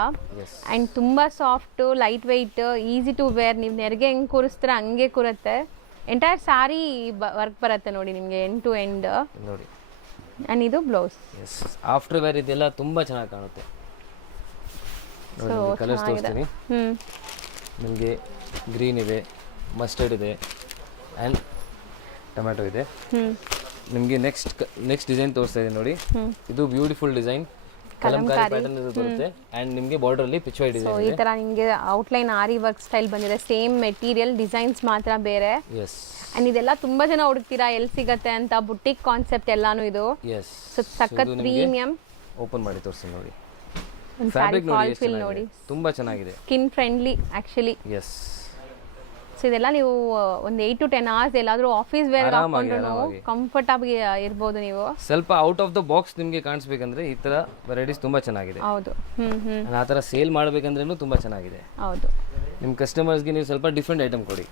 ಅಂಡ್ ತುಂಬಾ soft, light weight, easy to wear. ನೀವು ನೆರಿಗೆ ಹೆಂಗ್ ಕೂರಿಸ್ತೀರ ಹಂಗೆ ಕೂರುತ್ತೆ. ಎಂಟೈರ್ ಸಾರಿ ವರ್ಕ್ ಬರುತ್ತೆ ನೋಡಿ ನಿಮಗೆ ಎಂಡ್ ಟು ಎಂಡ್ ನೋಡಿ. ಅಂಡ್ ಇದು ಬ್ಲೌಸ್. ಆಫ್ಟರ್ ವೇರ್ ಇದೆಲ್ಲ ತುಂಬಾ ಚೆನ್ನಾಗಿ ಕಾಣುತ್ತೆ. ಕಲರ್ಸ್ ತೋರಿಸ್ತೀನಿ ನಿಮಗೆ. ಗ್ರೀನ್ ಇದೆ, ಮಸ್ಟರ್ಡ್ ಇದೆ, ಆ್ಯಂಡ್ ಟೊಮ್ಯಾಟೊ ಇದೆ. ನಿಮಗೆ ನೆಕ್ಸ್ಟ್ ಡಿಸೈನ್ ತೋರಿಸ್ತಾ ಇದೆ ನೋಡಿ. ಇದು ಬ್ಯೂಟಿಫುಲ್ ಡಿಸೈನ್, ಕಲಂಕಾರಿ ಪ್ಯಾಟರ್ನ್ ಬರುತ್ತೆ. ಆ್ಯಂಡ್ ನಿಮಗೆ ಬಾರ್ಡರ್ ಅಲ್ಲಿ ಪಿಚ್ವಾಯಿ ಡಿಸೈನ್. ಈ ತರ ನಿಮಗೆ ಔಟ್ಲೈನ್ ಆರಿ ವರ್ಕ್ ಸ್ಟೈಲ್ ಬಂದಿದೆ. ಸೇಮ್ ಮೆಟೀರಿಯಲ್, ಡಿಸೈನ್ಸ್ ಮಾತ್ರ ಬೇರೆ. ಎಸ್, ಅಂಡ್ ಇದೆಲ್ಲ ತುಂಬಾ ಜನ ಹುಡುಕ್ತೀರಾ ಎಲ್ಲಿ ಸಿಗತ್ತೆ ಅಂತ. ಬುಟಿಕ್ ಕಾನ್ಸೆಪ್ಟ್ ಎಲ್ಲಾನು ಇದು. ಎಸ್, ಸಖತ್ ಪ್ರೀಮಿಯಂ. ಓಪನ್ ಮಾಡಿ ತೋರಿಸಿ ನೋಡಿ. ಫ್ಯಾಬ್ರಿಕ್ ನೋಡಿ, ತುಂಬಾ ಚೆನ್ನಾಗಿದೆ. Skin friendly actually. Yes. So ಇದೆಲ್ಲ ನೀವು ಒಂದು 8 to 10 hours ಎಲ್ಲಾದ್ರೂ ಆಫೀಸ್ ವೇರ್ ಹಾಕೊಂಡ್ರು ಕಂಫರ್ಟಬಲ್ ಇರ್ಬೋದು ನೀವು. ಸ್ವಲ್ಪ ಔಟ್ ಆಫ್ ದ ಬಾಕ್ಸ್ ನಿಮಗೆ ಕಾಣಿಸ್ಬೇಕಂದ್ರೆ ಈ ತರ ವೆರೈಟೀಸ್ ತುಂಬಾ ಚೆನ್ನಾಗಿದೆ. ಹೌದು. ಆ ತರ ಸೇಲ್ ಮಾಡ್ಬೇಕಂದ್ರೇನು ತುಂಬಾ ಚೆನ್ನಾಗಿದೆ. ಹೌದು. ನಿಮ್ಮ ಕಸ್ಟಮರ್ಸ್ಗೆ ನೀವು ಸ್ವಲ್ಪ ಡಿಫ್ರೆಂಟ್ ಐಟಮ್ ಕೊಡಿ.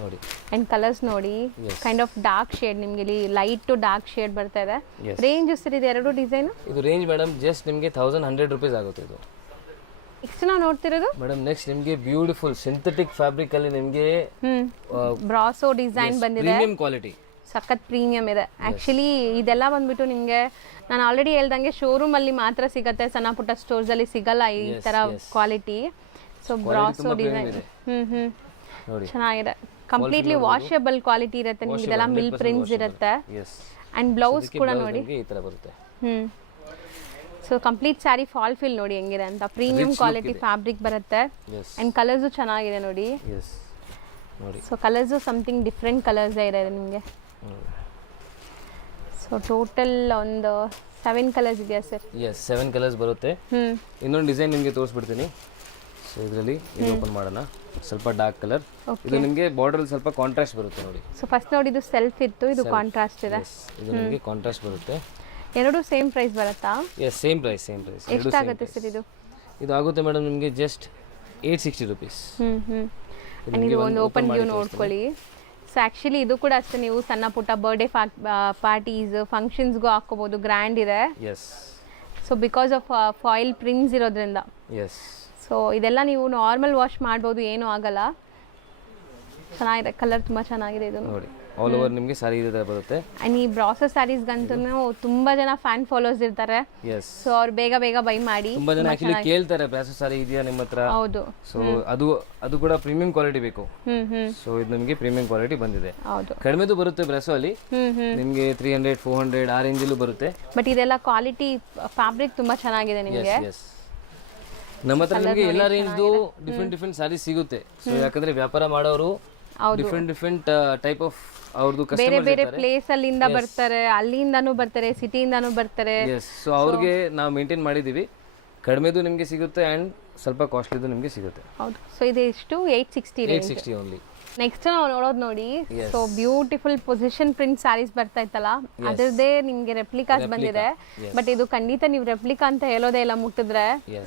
ನೋಡಿ. ಅಂಡ್ ಕಲರ್ಸ್ ನೋಡಿ, ಕೈಂಡ್ ಆಫ್ ಡಾರ್ಕ್ ಶೇಡ್. ನಿಮಗೆ ಇಲ್ಲಿ ಲೈಟ್ ಟು ಡಾರ್ಕ್ ಶೇಡ್ ಬರ್ತಾ ಇದೆ. ರೇಂಜ್ ಎಷ್ಟು ಇದೆ ಎರಡು ಡಿಸೈನ್? ಇದು ರೇಂಜ್ ಮೇಡಮ್ ಜಸ್ಟ್ ನಿಮಗೆ 1100 ರೂಪೀಸ್ ಆಗುತ್ತೆ ಇದು. ನೆಕ್ಸ್ಟ್ ನಾವು ನೋಡ್ತಿರೋದು ಮೇಡಮ್, ನೆಕ್ಸ್ಟ್ ನಿಮಗೆ ಬ್ಯೂಟಿಫುಲ್ ಸಿಂಥೆಟಿಕ್ ಫ್ಯಾಬ್ರಿಕ್ ಅಲ್ಲಿ ನಿಮಗೆ ಬ್ರಾಸೋ ಡಿಸೈನ್ ಬಂದಿದೆ. ಪ್ರೀಮಿಯಂ ಕ್ವಾಲಿಟಿ, ಸಖತ್ ಪ್ರೀಮಿಯಂ ಇದೆ. ಆಕ್ಚುಲಿ ಇದೆಲ್ಲ ಬಂದ್ಬಿಟ್ಟು ನಿಮಗೆ ನಾನು ಆಲ್ರೆಡಿ ಹೇಳ್ದಂಗೆ ಶೋರೂಮ್ ಅಲ್ಲಿ ಮಾತ್ರ ಸಿಗತ್ತೆ, ಸಣ್ಣ ಪುಟ್ಟ ಸ್ಟೋರ್ಸ್ ಅಲ್ಲಿ ಸಿಗಲ್ಲ ಈ ತರ ಕ್ವಾಲಿಟಿ. ಸೊ ಬ್ರಾಸೋ ಡಿಸೈನ್ ನೋಡಿ ಚೆನ್ನಾಗಿದೆ. ಕಂಪ್ಲೀಟ್ಲಿ ವಾಷಬಲ್ ಕ್ವಾಲಿಟಿ ಇರುತ್ತೆ. ನಿಮಗೆ ಇದೆಲ್ಲ ಮಿಲ್ ಪ್ರಿಂಟ್ಸ್ ಇರುತ್ತೆ. ಅಂಡ್ ಬ್ಲೌಸ್ ಕೂಡ ನೋಡಿ ಈ ತರ ಬರುತ್ತೆ. So complete sari fall fill ನೋಡಿ ಹೆಂಗಿದೆ ಅಂತ. ಪ್ರೀಮಿಯಂ ಕ್ವಾಲಿಟಿ ಫ್ಯಾಬ್ರಿಕ್ ಬರುತ್ತೆ. ಅಂಡ್ ಕಲರ್ಸು ಚೆನ್ನಾಗಿದೆ ನೋಡಿ. So colours something different colours ಇದೆ ನಿಮಗೆ. ಸೊ ಟೋಟಲ್ ಒಂದು 7 ಕಲರ್ಸ್ ಇದೆಯಾ ಸರ್? ಎಸ್, 7 ಕಲರ್ಸ್ ಬರುತ್ತೆ. ಇನ್ನೊಂದು ಡಿಸೈನ್ ನಿಮಗೆ ತೋರಿಸ್ಬಿಡ್ತೀನಿ. ಸೊ ಇದರಲ್ಲಿ ಇದು ಓಪನ್ ಮಾಡೋಣ. ಸ್ವಲ್ಪ ಡಾರ್ಕ್ ಕಲರ್. ಇದು ನಿಮಗೆ ಬಾರ್ಡರ್ ಸ್ವಲ್ಪ ಕಾಂಟ್ರಾಸ್ಟ್ ಬರುತ್ತೆ ನೋಡಿ. ಸೊ ಫಸ್ಟ್ ನೋಡಿ, ಇದು ಸೆಲ್ಫ್ ಇತ್ತು, ಇದು ಕಾಂಟ್ರಾಸ್ಟ್ ಇದೆ. ಇದು ನಿಮಗೆ ಕಾಂಟ್ರಾಸ್ಟ್ ಬರುತ್ತೆ. ಎರಡು ಸೇಮ್ ಪ್ರೈಸ್ ಬರುತ್ತಾ? Yes, same price. ಎಷ್ಟಾಗುತ್ತೆ ಸರ್ ಇದು? ಇದು ಆಗುತ್ತೆ ಮೇಡಮ್ ನಿಮಗೆ ಜಸ್ಟ್ 860 ರೂಪೀಸ್. ಇದು ಒಂದು ಓಪನ್ ವ್ಯೂ ನೋಡ್ಕೊಳ್ಳಿ. ಸೊ ಆ್ಯಕ್ಚುಲಿ ಇದು ಕೂಡ ಅಷ್ಟೇ, ನೀವು ಸಣ್ಣ ಪುಟ್ಟ ಬರ್ಡೇ ಪಾರ್ಟೀಸ್ ಫಂಕ್ಷನ್ಸ್ಗೂ ಹಾಕ್ಕೋಬೋದು, ಗ್ರ್ಯಾಂಡ್ ಇದೆ. Yes. So because of foil prints ಇರೋದ್ರಿಂದ. ಎಸ್. ಸೊ ಇದೆಲ್ಲ ನೀವು ನಾರ್ಮಲ್ ವಾಶ್ ಮಾಡ್ಬೋದು, ಏನೂ ಆಗಲ್ಲ. ಚೆನ್ನಾಗಿದೆ, ಕಲರ್ ತುಂಬ ಚೆನ್ನಾಗಿದೆ ಇದು ನೋಡಿ. ಆಲ್ ಓವರ್ ನಿಮಗೆ ಸಾರಿ ಇದೆ ಬರುತ್ತೆ. ಆ್ಯಂಡ್ ಈ ಬ್ರಾಸೋ ಸ್ಯಾರೀಸ್ಗಂತೂ ತುಂಬ ಜನ ಫ್ಯಾನ್ ಫಾಲೋವರ್ಸ್ ಇರ್ತಾರೆ. ಎಸ್. ಸೊ ಅವ್ರು ಬೇಗ ಬೇಗ ಬೈ ಮಾಡಿ. ತುಂಬಾ ಜನ ಆಕ್ಚುಲಿ ಕೇಳ್ತಾರೆ ಬ್ರಾಸೋ ಸಾರಿ ಇದೆಯಾ ನಿಮ್ಮ ಹತ್ರ. ಹೌದು. ಸೊ ಅದು ಕೂಡ ಪ್ರೀಮಿಯಂ ಕ್ವಾಲಿಟಿ ಬೇಕು. ಸೊ ಇದು ನಿಮಗೆ ಪ್ರೀಮಿಯಂ ಕ್ವಾಲಿಟಿ ಬಂದಿದೆ. ಹೌದು. ಕಡಿಮೆದು ಬರುತ್ತೆ ಬ್ರಾಸೋ ಅಲ್ಲಿ, ನಿಮಗೆ 300 400 ಆ ರೇಂಜಲ್ಲೂ ಬರುತ್ತೆ. ಬಟ್ ಇದೆಲ್ಲ ಕ್ವಾಲಿಟಿ ಫ್ಯಾಬ್ರಿಕ್ ತುಂಬಾ ಚೆನ್ನಾಗಿದೆ ನಿಮಗೆ. ನಮ್ಮ ಹತ್ರ ನಿಮಗೆ ಎಲ್ಲ ರೇಂಜ್ದು ಡಿಫ್ರೆಂಟ್ ಸಾರೀಸ್ ಸಿಗುತ್ತೆ. ಸೊ ಯಾಕಂದ್ರೆ ವ್ಯಾಪಾರ ಮಾಡೋರು ಡಿಫ್ರೆಂಟ್ ಟೈಪ್ ಆಫ್ ಅವ್ರದ್ದು ಬೇರೆ ಬೇರೆ ಪ್ಲೇಸ್ ಅಲ್ಲಿಂದ ಬರ್ತಾರೆ, ಅಲ್ಲಿಂದಾನು ಬರ್ತಾರೆ, ಸಿಟಿಯಿಂದಾನು ಬರ್ತಾರೆ. ಸೊ ಅವ್ರಿಗೆ ನಾವು ಮೇಂಟೈನ್ ಮಾಡಿದೀವಿ. ಕಡಿಮೆದು ನಿಮಗೆ ಸಿಗುತ್ತೆ ಅಂಡ್ ಸ್ವಲ್ಪ ಕಾಸ್ಟ್ಲಿದು ನಿಮಗೆ ಸಿಗುತ್ತೆ. ಹೌದು. ಸೊ ಇದು ಎಷ್ಟು 860 ಓನ್ಲಿ. ನೆಕ್ಸ್ಟ್ ನಾವು ನೋಡೋದು ನೋಡಿ, so beautiful position print sarees ಬರ್ತಾ ಇತ್ತಲ್ಲ, ಅದರದೇ ನಿಮ್ಗೆ ರೆಪ್ಲಿಕಾಸ್ ಬಂದಿದೆ. ಬಟ್ ಇದು ಖಂಡಿತ ನೀವು ರೆಪ್ಲಿಕಾ ಅಂತ ಹೇಳೋದೇ ಇಲ್ಲ, ಮುಟ್ಟಿದ್ರೆ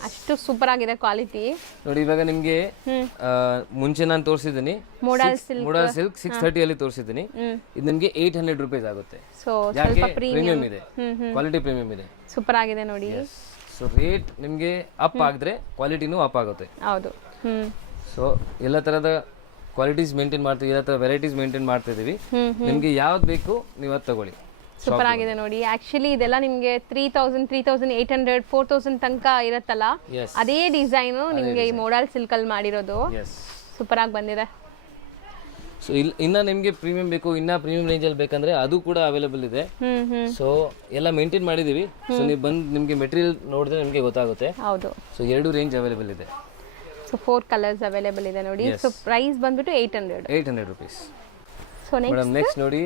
ಅಷ್ಟು ಸೂಪರ್ ಆಗಿದೆ ಕ್ವಾಲಿಟಿ. ನೋಡಿ ಇವಾಗ ನಿಮ್ಗೆ ಮುಂಚೆ ನಾನು ತೋರಿಸಿದ್ದೀನಿ ಮೋಡಲ್ ಸಿಲ್ಕ್ 630 ಅಲ್ಲಿ ತೋರಿಸಿದ್ದೀನಿ. ಇದು ನಿಮ್ಗೆ 800 ರೂಪೀಸ್ ಆಗುತ್ತೆ. ಸೊ ಸ್ವಲ್ಪ ಪ್ರೀಮಿಯಂ ಇದೆ, ಕ್ವಾಲಿಟಿ ಪ್ರೀಮಿಯಂ ಇದೆ, ಸೂಪರ್ ಆಗಿದೆ ನೋಡಿ. ಸೊ ರೇಟ್ ನಿಮ್ಗೆ ಅಪ್ ಆಗಿದ್ರೆ ಕ್ವಾಲಿಟಿನೂ ಅಪ್ ಆಗುತ್ತೆ. ಹೌದು. ಸೊ ಎಲ್ಲ ತರದ ಕ್ವಾಲಿಟೀಸ್ ಮೇಂಟೈನ್ ಮಾಡ್ತೀವಿ, ಎಲ್ಲ ತರ ವೆರೈಟೀಸ್ ಮೇಂಟೈನ್ ಮಾಡ್ತಾ ಇದೀವಿ. ನಿಮ್ಗೆ ಯಾವ್ದು ಬೇಕು ನೀವು ಅದು ತಗೊಳ್ಳಿ. ಸೂಪರ್ ಆಗಿದೆ ನೋಡಿ. ಆಕ್ಚುಲಿ ಇದೆಲ್ಲ ನಿಮ್ಗೆ 3000 3800 4000 ತನಕ ಇರುತ್ತಲ್ಲ, ಅದೇ ಡಿಸೈನ್ ನಿಮ್ಗೆ ಈ ಮೋಡಲ್ ಸಿಲ್ಕ್ ಅಲ್ಲಿ ಮಾಡಿರೋದು. ಸೂಪರ್ ಆಗಿ ಬಂದಿದೆ. ಸೊ ಇನ್ನ ನಿಮ್ಗೆ ಪ್ರೀಮಿಯಂ ಬೇಕು, ಇನ್ನ ಪ್ರೀಮಿಯಂ ರೇಂಜ್ ಅಲ್ಲಿ ಬೇಕಂದ್ರೆ ಅದು ಕೂಡ ಅವೈಲೇಬಲ್ ಇದೆ. ಸೊ ಎಲ್ಲ ಮೇಂಟೈನ್ ಮಾಡಿದೀವಿ. ಸೊ ನೀವು ಬಂದು ನಿಮ್ಗೆ ಮೆಟೀರಿಯಲ್ ನೋಡಿದ್ರೆ ನಿಮ್ಗೆ ಗೊತ್ತಾಗುತ್ತೆ. ಹೌದು. ಸೊ 2 ರೇಂಜ್ ಅವೈಲೇಬಲ್ ಇದೆ. ಸೊ 4 ಕಲರ್ಸ್ ಅವೈಲೇಬಲ್ ಇದೆ ನೋಡಿ. ಸೊ ಪ್ರೈಸ್ ಬಂದ್ಬಿಟ್ಟು 800 ರೂಪೀಸ್. ಸೊ ನೆಕ್ಸ್ಟ್ ನೋಡಿ,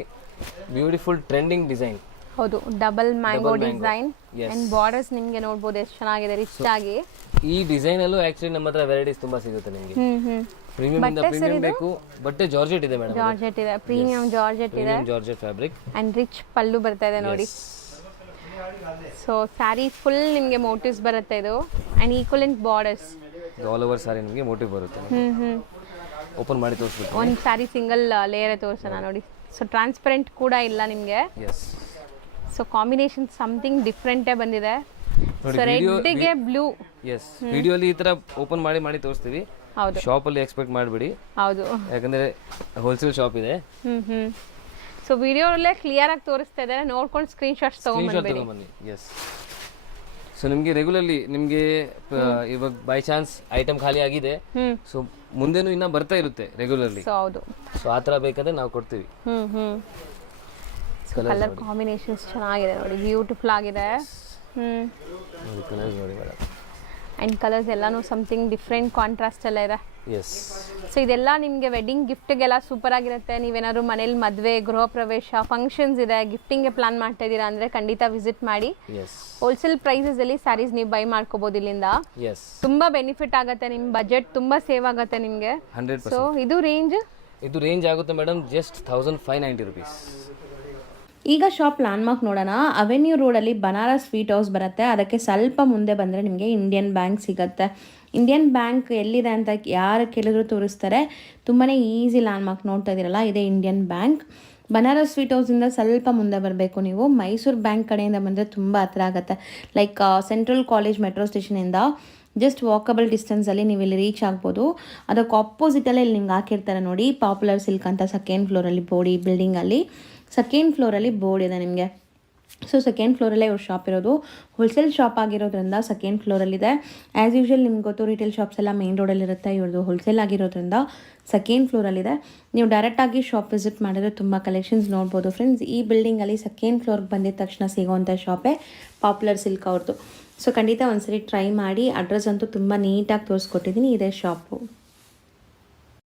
ಬ್ಯೂಟಿಫುಲ್ ಟ್ರೆಂಡಿಂಗ್ ಡಿಸೈನ್. ಹೌದು, double mango design and borders ನಿಮ್ಗೆ ನೋಡಬಹುದು ಎಷ್ಟು ಚೆನ್ನಾಗಿದೆ, ರಿಚ್ ಆಗಿ. ಈ ಡಿಸೈನ್ ಅಲ್ಲೂ ಆಕ್ಚುಲಿ ನಮ್ಮ ಹತ್ರ ವೆರೈಟೀಸ್ ತುಂಬಾ ಸಿಗುತ್ತೆ ನಿಮಗೆ. ಪ್ರೀಮಿಯಂ ಇಂದ ಪ್ರೀಮಿಯಂ ಬೇಕು, ಬಟ್ಟೆ ಜಾರ್ಜೆಟ್ ಇದೆ ಮೇಡಮ್. ಜಾರ್ಜೆಟ್ ಇದೆ, ಪ್ರೀಮಿಯಂ ಜಾರ್ಜೆಟ್ ಇದೆ, georgette fabric and rich pallu ಬರ್ತಾ ಇದೆ ನೋಡಿ. ಸೊ ಸ್ಯಾರಿ ಫುಲ್ ನಿಮಗೆ ಮೋಟಿವ್ಸ್ ಬರುತ್ತೆ ಇದು, and equivalent borders. All over sari ನಿಮಗೆ ಮೋಟಿವ್ ಬರುತ್ತೆ. ಓಪನ್ ಮಾಡಿ ತೋರಿಸ್ಬಿಟ್ಟು ಒಂದು ಸ್ಯಾರಿ ಸಿಂಗಲ್ ಲೇಯರ್ ತೋರಿಸೋಣ ನೋಡಿ. ಸೊ ಟ್ರಾನ್ಸ್ಪರೆಂಟ್ ಕೂಡ ಇಲ್ಲ ನಿಮಗೆ. ಸೊ ಕಾಂಬಿನೇಷನ್ ಸಮಥಿಂಗ್ ಡಿಫ್ರೆಂಟೇ ಬಂದಿದೆ. So ರೆಡ್ಗೆ blue. ವಿಡಿಯೋ ಅಲ್ಲಿ ಈ ತರ ಓಪನ್ ಮಾಡಿ ತೋರಿಸ್ತೀವಿ. ಹೌದು. ಶಾಪ್ ಅಲ್ಲಿ ಎಕ್ಸ್ಪೆಕ್ಟ್ ಮಾಡಬೇಡಿ. ಹೌದು, ಯಾಕಂದ್ರೆ ಹೋಲ್ಸೇಲ್ ಶಾಪ್ ಇದೆ. ಸೊ ವಿಡಿಯೋ ಅಲ್ಲೇ ಕ್ಲಿಯರ್ ಆಗಿ ತೋರಿಸ್ತಾ ಇದೆ, ನೋಡ್ಕೊಂಡು ಸ್ಕ್ರೀನ್ ಶಾಟ್ಸ್ ತಗೊಂಡ್ಬನ್ನಿ. ಸೊ ನಿಮ್ಗೆ ರೆಗ್ಯುಲರ್ಲಿ ನಿಮ್ಗೆ ಇವಾಗ ಬೈ ಚಾನ್ಸ್ ಐಟಮ್ ಖಾಲಿ ಆಗಿದೆ, ಸೊ ಮುಂದೆನೂ ಇನ್ನ ಬರ್ತಾ ಇರುತ್ತೆ ರೆಗ್ಯುಲರ್ಲಿ. ಹೌದು. ಸೊ ಆ ತರ ಬೇಕಾದ್ರೆ ನಾವು ಕೊಡ್ತೀವಿ. ಕಲರ್ ಕಾಂಬಿನೇಷನ್ಸ್ ಚೆನ್ನಾಗಿದೆ ನೋಡಿ, ಬ್ಯೂಟಿಫುಲ್ ಆಗಿದೆ. ಕಲರ್ಸ್ ನೋಡಿ ಮೇಡಮ್. ಅಂಡ್ ಕಲರ್ಸ್ ಎಲ್ಲಾನು ಸಮಥಿಂಗ್ ಡಿಫ್ರೆಂಟ್ ಕಾಂಟ್ರಾಸ್ಟ್ ಎಲ್ಲ ಇದೆ. ಸೊ ಇದೆಲ್ಲ ನಿಮಗೆ ವೆಡ್ಡಿಂಗ್ ಗಿಫ್ಟ್ಗೆಲ್ಲ ಸೂಪರ್ ಆಗಿರುತ್ತೆ. ನೀವೇನಾದ್ರು ಮನೇಲಿ ಮದುವೆ, ಗೃಹ ಪ್ರವೇಶ, ಫಂಕ್ಷನ್ಸ್ ಇದೆ, ಗಿಫ್ಟಿಂಗ್ಗೆ ಪ್ಲಾನ್ ಮಾಡ್ತಾ ಇದ್ದೀರಾ ಅಂದರೆ ಖಂಡಿತ ವಿಸಿಟ್ ಮಾಡಿ. ಹೋಲ್ಸೇಲ್ ಪ್ರೈಸಸ್ ಅಲ್ಲಿ ಸ್ಯಾರೀಸ್ ನೀವು ಬೈ ಮಾಡ್ಕೋಬಹುದು ಇಲ್ಲಿಂದ. ತುಂಬಾ ಬೆನಿಫಿಟ್ ಆಗುತ್ತೆ, ನಿಮ್ಮ ಬಜೆಟ್ ತುಂಬಾ ಸೇವ್ ಆಗುತ್ತೆ ನಿಮಗೆ. ಸೊ ಇದು ರೇಂಜ್ ಆಗುತ್ತೆ ಮೇಡಮ್, ಜಸ್ಟ್ 1590 ರೂಪೀಸ್. ಈಗ ಶಾಪ್ ಲ್ಯಾಂಡ್ಮಾರ್ಕ್ ನೋಡೋಣ. ಅವೆನ್ಯೂ ರೋಡಲ್ಲಿ ಬನಾರಸ್ ಸ್ವೀಟ್ ಹೌಸ್ ಬರುತ್ತೆ, ಅದಕ್ಕೆ ಸ್ವಲ್ಪ ಮುಂದೆ ಬಂದರೆ ನಿಮಗೆ ಇಂಡಿಯನ್ ಬ್ಯಾಂಕ್ ಸಿಗುತ್ತೆ. ಇಂಡಿಯನ್ ಬ್ಯಾಂಕ್ ಎಲ್ಲಿದೆ ಅಂತ ಯಾರು ಕೇಳಿದ್ರು ತೋರಿಸ್ತಾರೆ. ತುಂಬಾ ಈಸಿ ಲ್ಯಾಂಡ್ಮಾರ್ಕ್ ನೋಡ್ತಾ ಇದ್ದೀರಲ್ಲ, ಇದೇ ಇಂಡಿಯನ್ ಬ್ಯಾಂಕ್. ಬನಾರಸ್ ಸ್ವೀಟ್ ಹೌಸಿಂದ ಸ್ವಲ್ಪ ಮುಂದೆ ಬರಬೇಕು ನೀವು. ಮೈಸೂರು ಬ್ಯಾಂಕ್ ಕಡೆಯಿಂದ ಬಂದರೆ ತುಂಬ ಹತ್ರ ಆಗುತ್ತೆ. ಲೈಕ್ ಸೆಂಟ್ರಲ್ ಕಾಲೇಜ್ ಮೆಟ್ರೋ ಸ್ಟೇಷನಿಂದ ಜಸ್ಟ್ ವಾಕಬಲ್ ಡಿಸ್ಟೆನ್ಸಲ್ಲಿ ನೀವು ಇಲ್ಲಿ ರೀಚ್ ಆಗ್ಬೋದು. ಅದಕ್ಕೆ ಆಪೋಸಿಟಲ್ಲೇ ಇಲ್ಲಿ ನಿಮ್ಗೆ ಹಾಕಿರ್ತಾರೆ ನೋಡಿ, ಪಾಪ್ಯುಲರ್ ಸಿಲ್ಕ್ ಅಂತ. ಸೆಕೆಂಡ್ ಫ್ಲೋರಲ್ಲಿ ಬೋರ್ಡ್, ಈ ಬಿಲ್ಡಿಂಗಲ್ಲಿ ಸೆಕೆಂಡ್ ಫ್ಲೋರಲ್ಲಿ ಬೋರ್ಡ್ ಇದೆ ನಿಮಗೆ. ಸೊ ಸೆಕೆಂಡ್ ಫ್ಲೋರಲ್ಲೇ ಇವ್ರ ಶಾಪ್ ಇರೋದು. ಹೋಲ್ಸೇಲ್ ಶಾಪ್ ಆಗಿರೋದ್ರಿಂದ ಸೆಕೆಂಡ್ ಫ್ಲೋರಲ್ಲಿದೆ. ಆ್ಯಸ್ ಯೂಶ್ವಲ್ ನಿಮ್ಗೆ ಗೊತ್ತು, ರಿಟೇಲ್ ಶಾಪ್ಸ್ ಎಲ್ಲ ಮೇನ್ ರೋಡಲ್ಲಿರುತ್ತೆ, ಇವ್ರದ್ದು ಹೋಲ್ಸೇಲ್ ಆಗಿರೋದ್ರಿಂದ ಸೆಕೆಂಡ್ ಫ್ಲೋರಲ್ಲಿದೆ. ನೀವು ಡೈರೆಕ್ಟಾಗಿ ಶಾಪ್ ವಿಸಿಟ್ ಮಾಡಿದ್ರೆ ತುಂಬ ಕಲೆಕ್ಷನ್ಸ್ ನೋಡ್ಬೋದು ಫ್ರೆಂಡ್ಸ್. ಈ ಬಿಲ್ಡಿಂಗಲ್ಲಿ ಸೆಕೆಂಡ್ ಫ್ಲೋರ್ಗೆ ಬಂದಿದ ತಕ್ಷಣ ಸಿಗೋವಂಥ ಶಾಪೇ ಪಾಪ್ಯುಲರ್ ಸಿಲ್ಕ್ ಅವ್ರದ್ದು. ಸೊ ಖಂಡಿತ ಒಂದ್ಸರಿ ಟ್ರೈ ಮಾಡಿ. ಅಡ್ರೆಸ್ ಅಂತೂ ತುಂಬ ನೀಟಾಗಿ ತೋರಿಸ್ಕೊಟ್ಟಿದ್ದೀನಿ, ಇದೇ ಶಾಪು.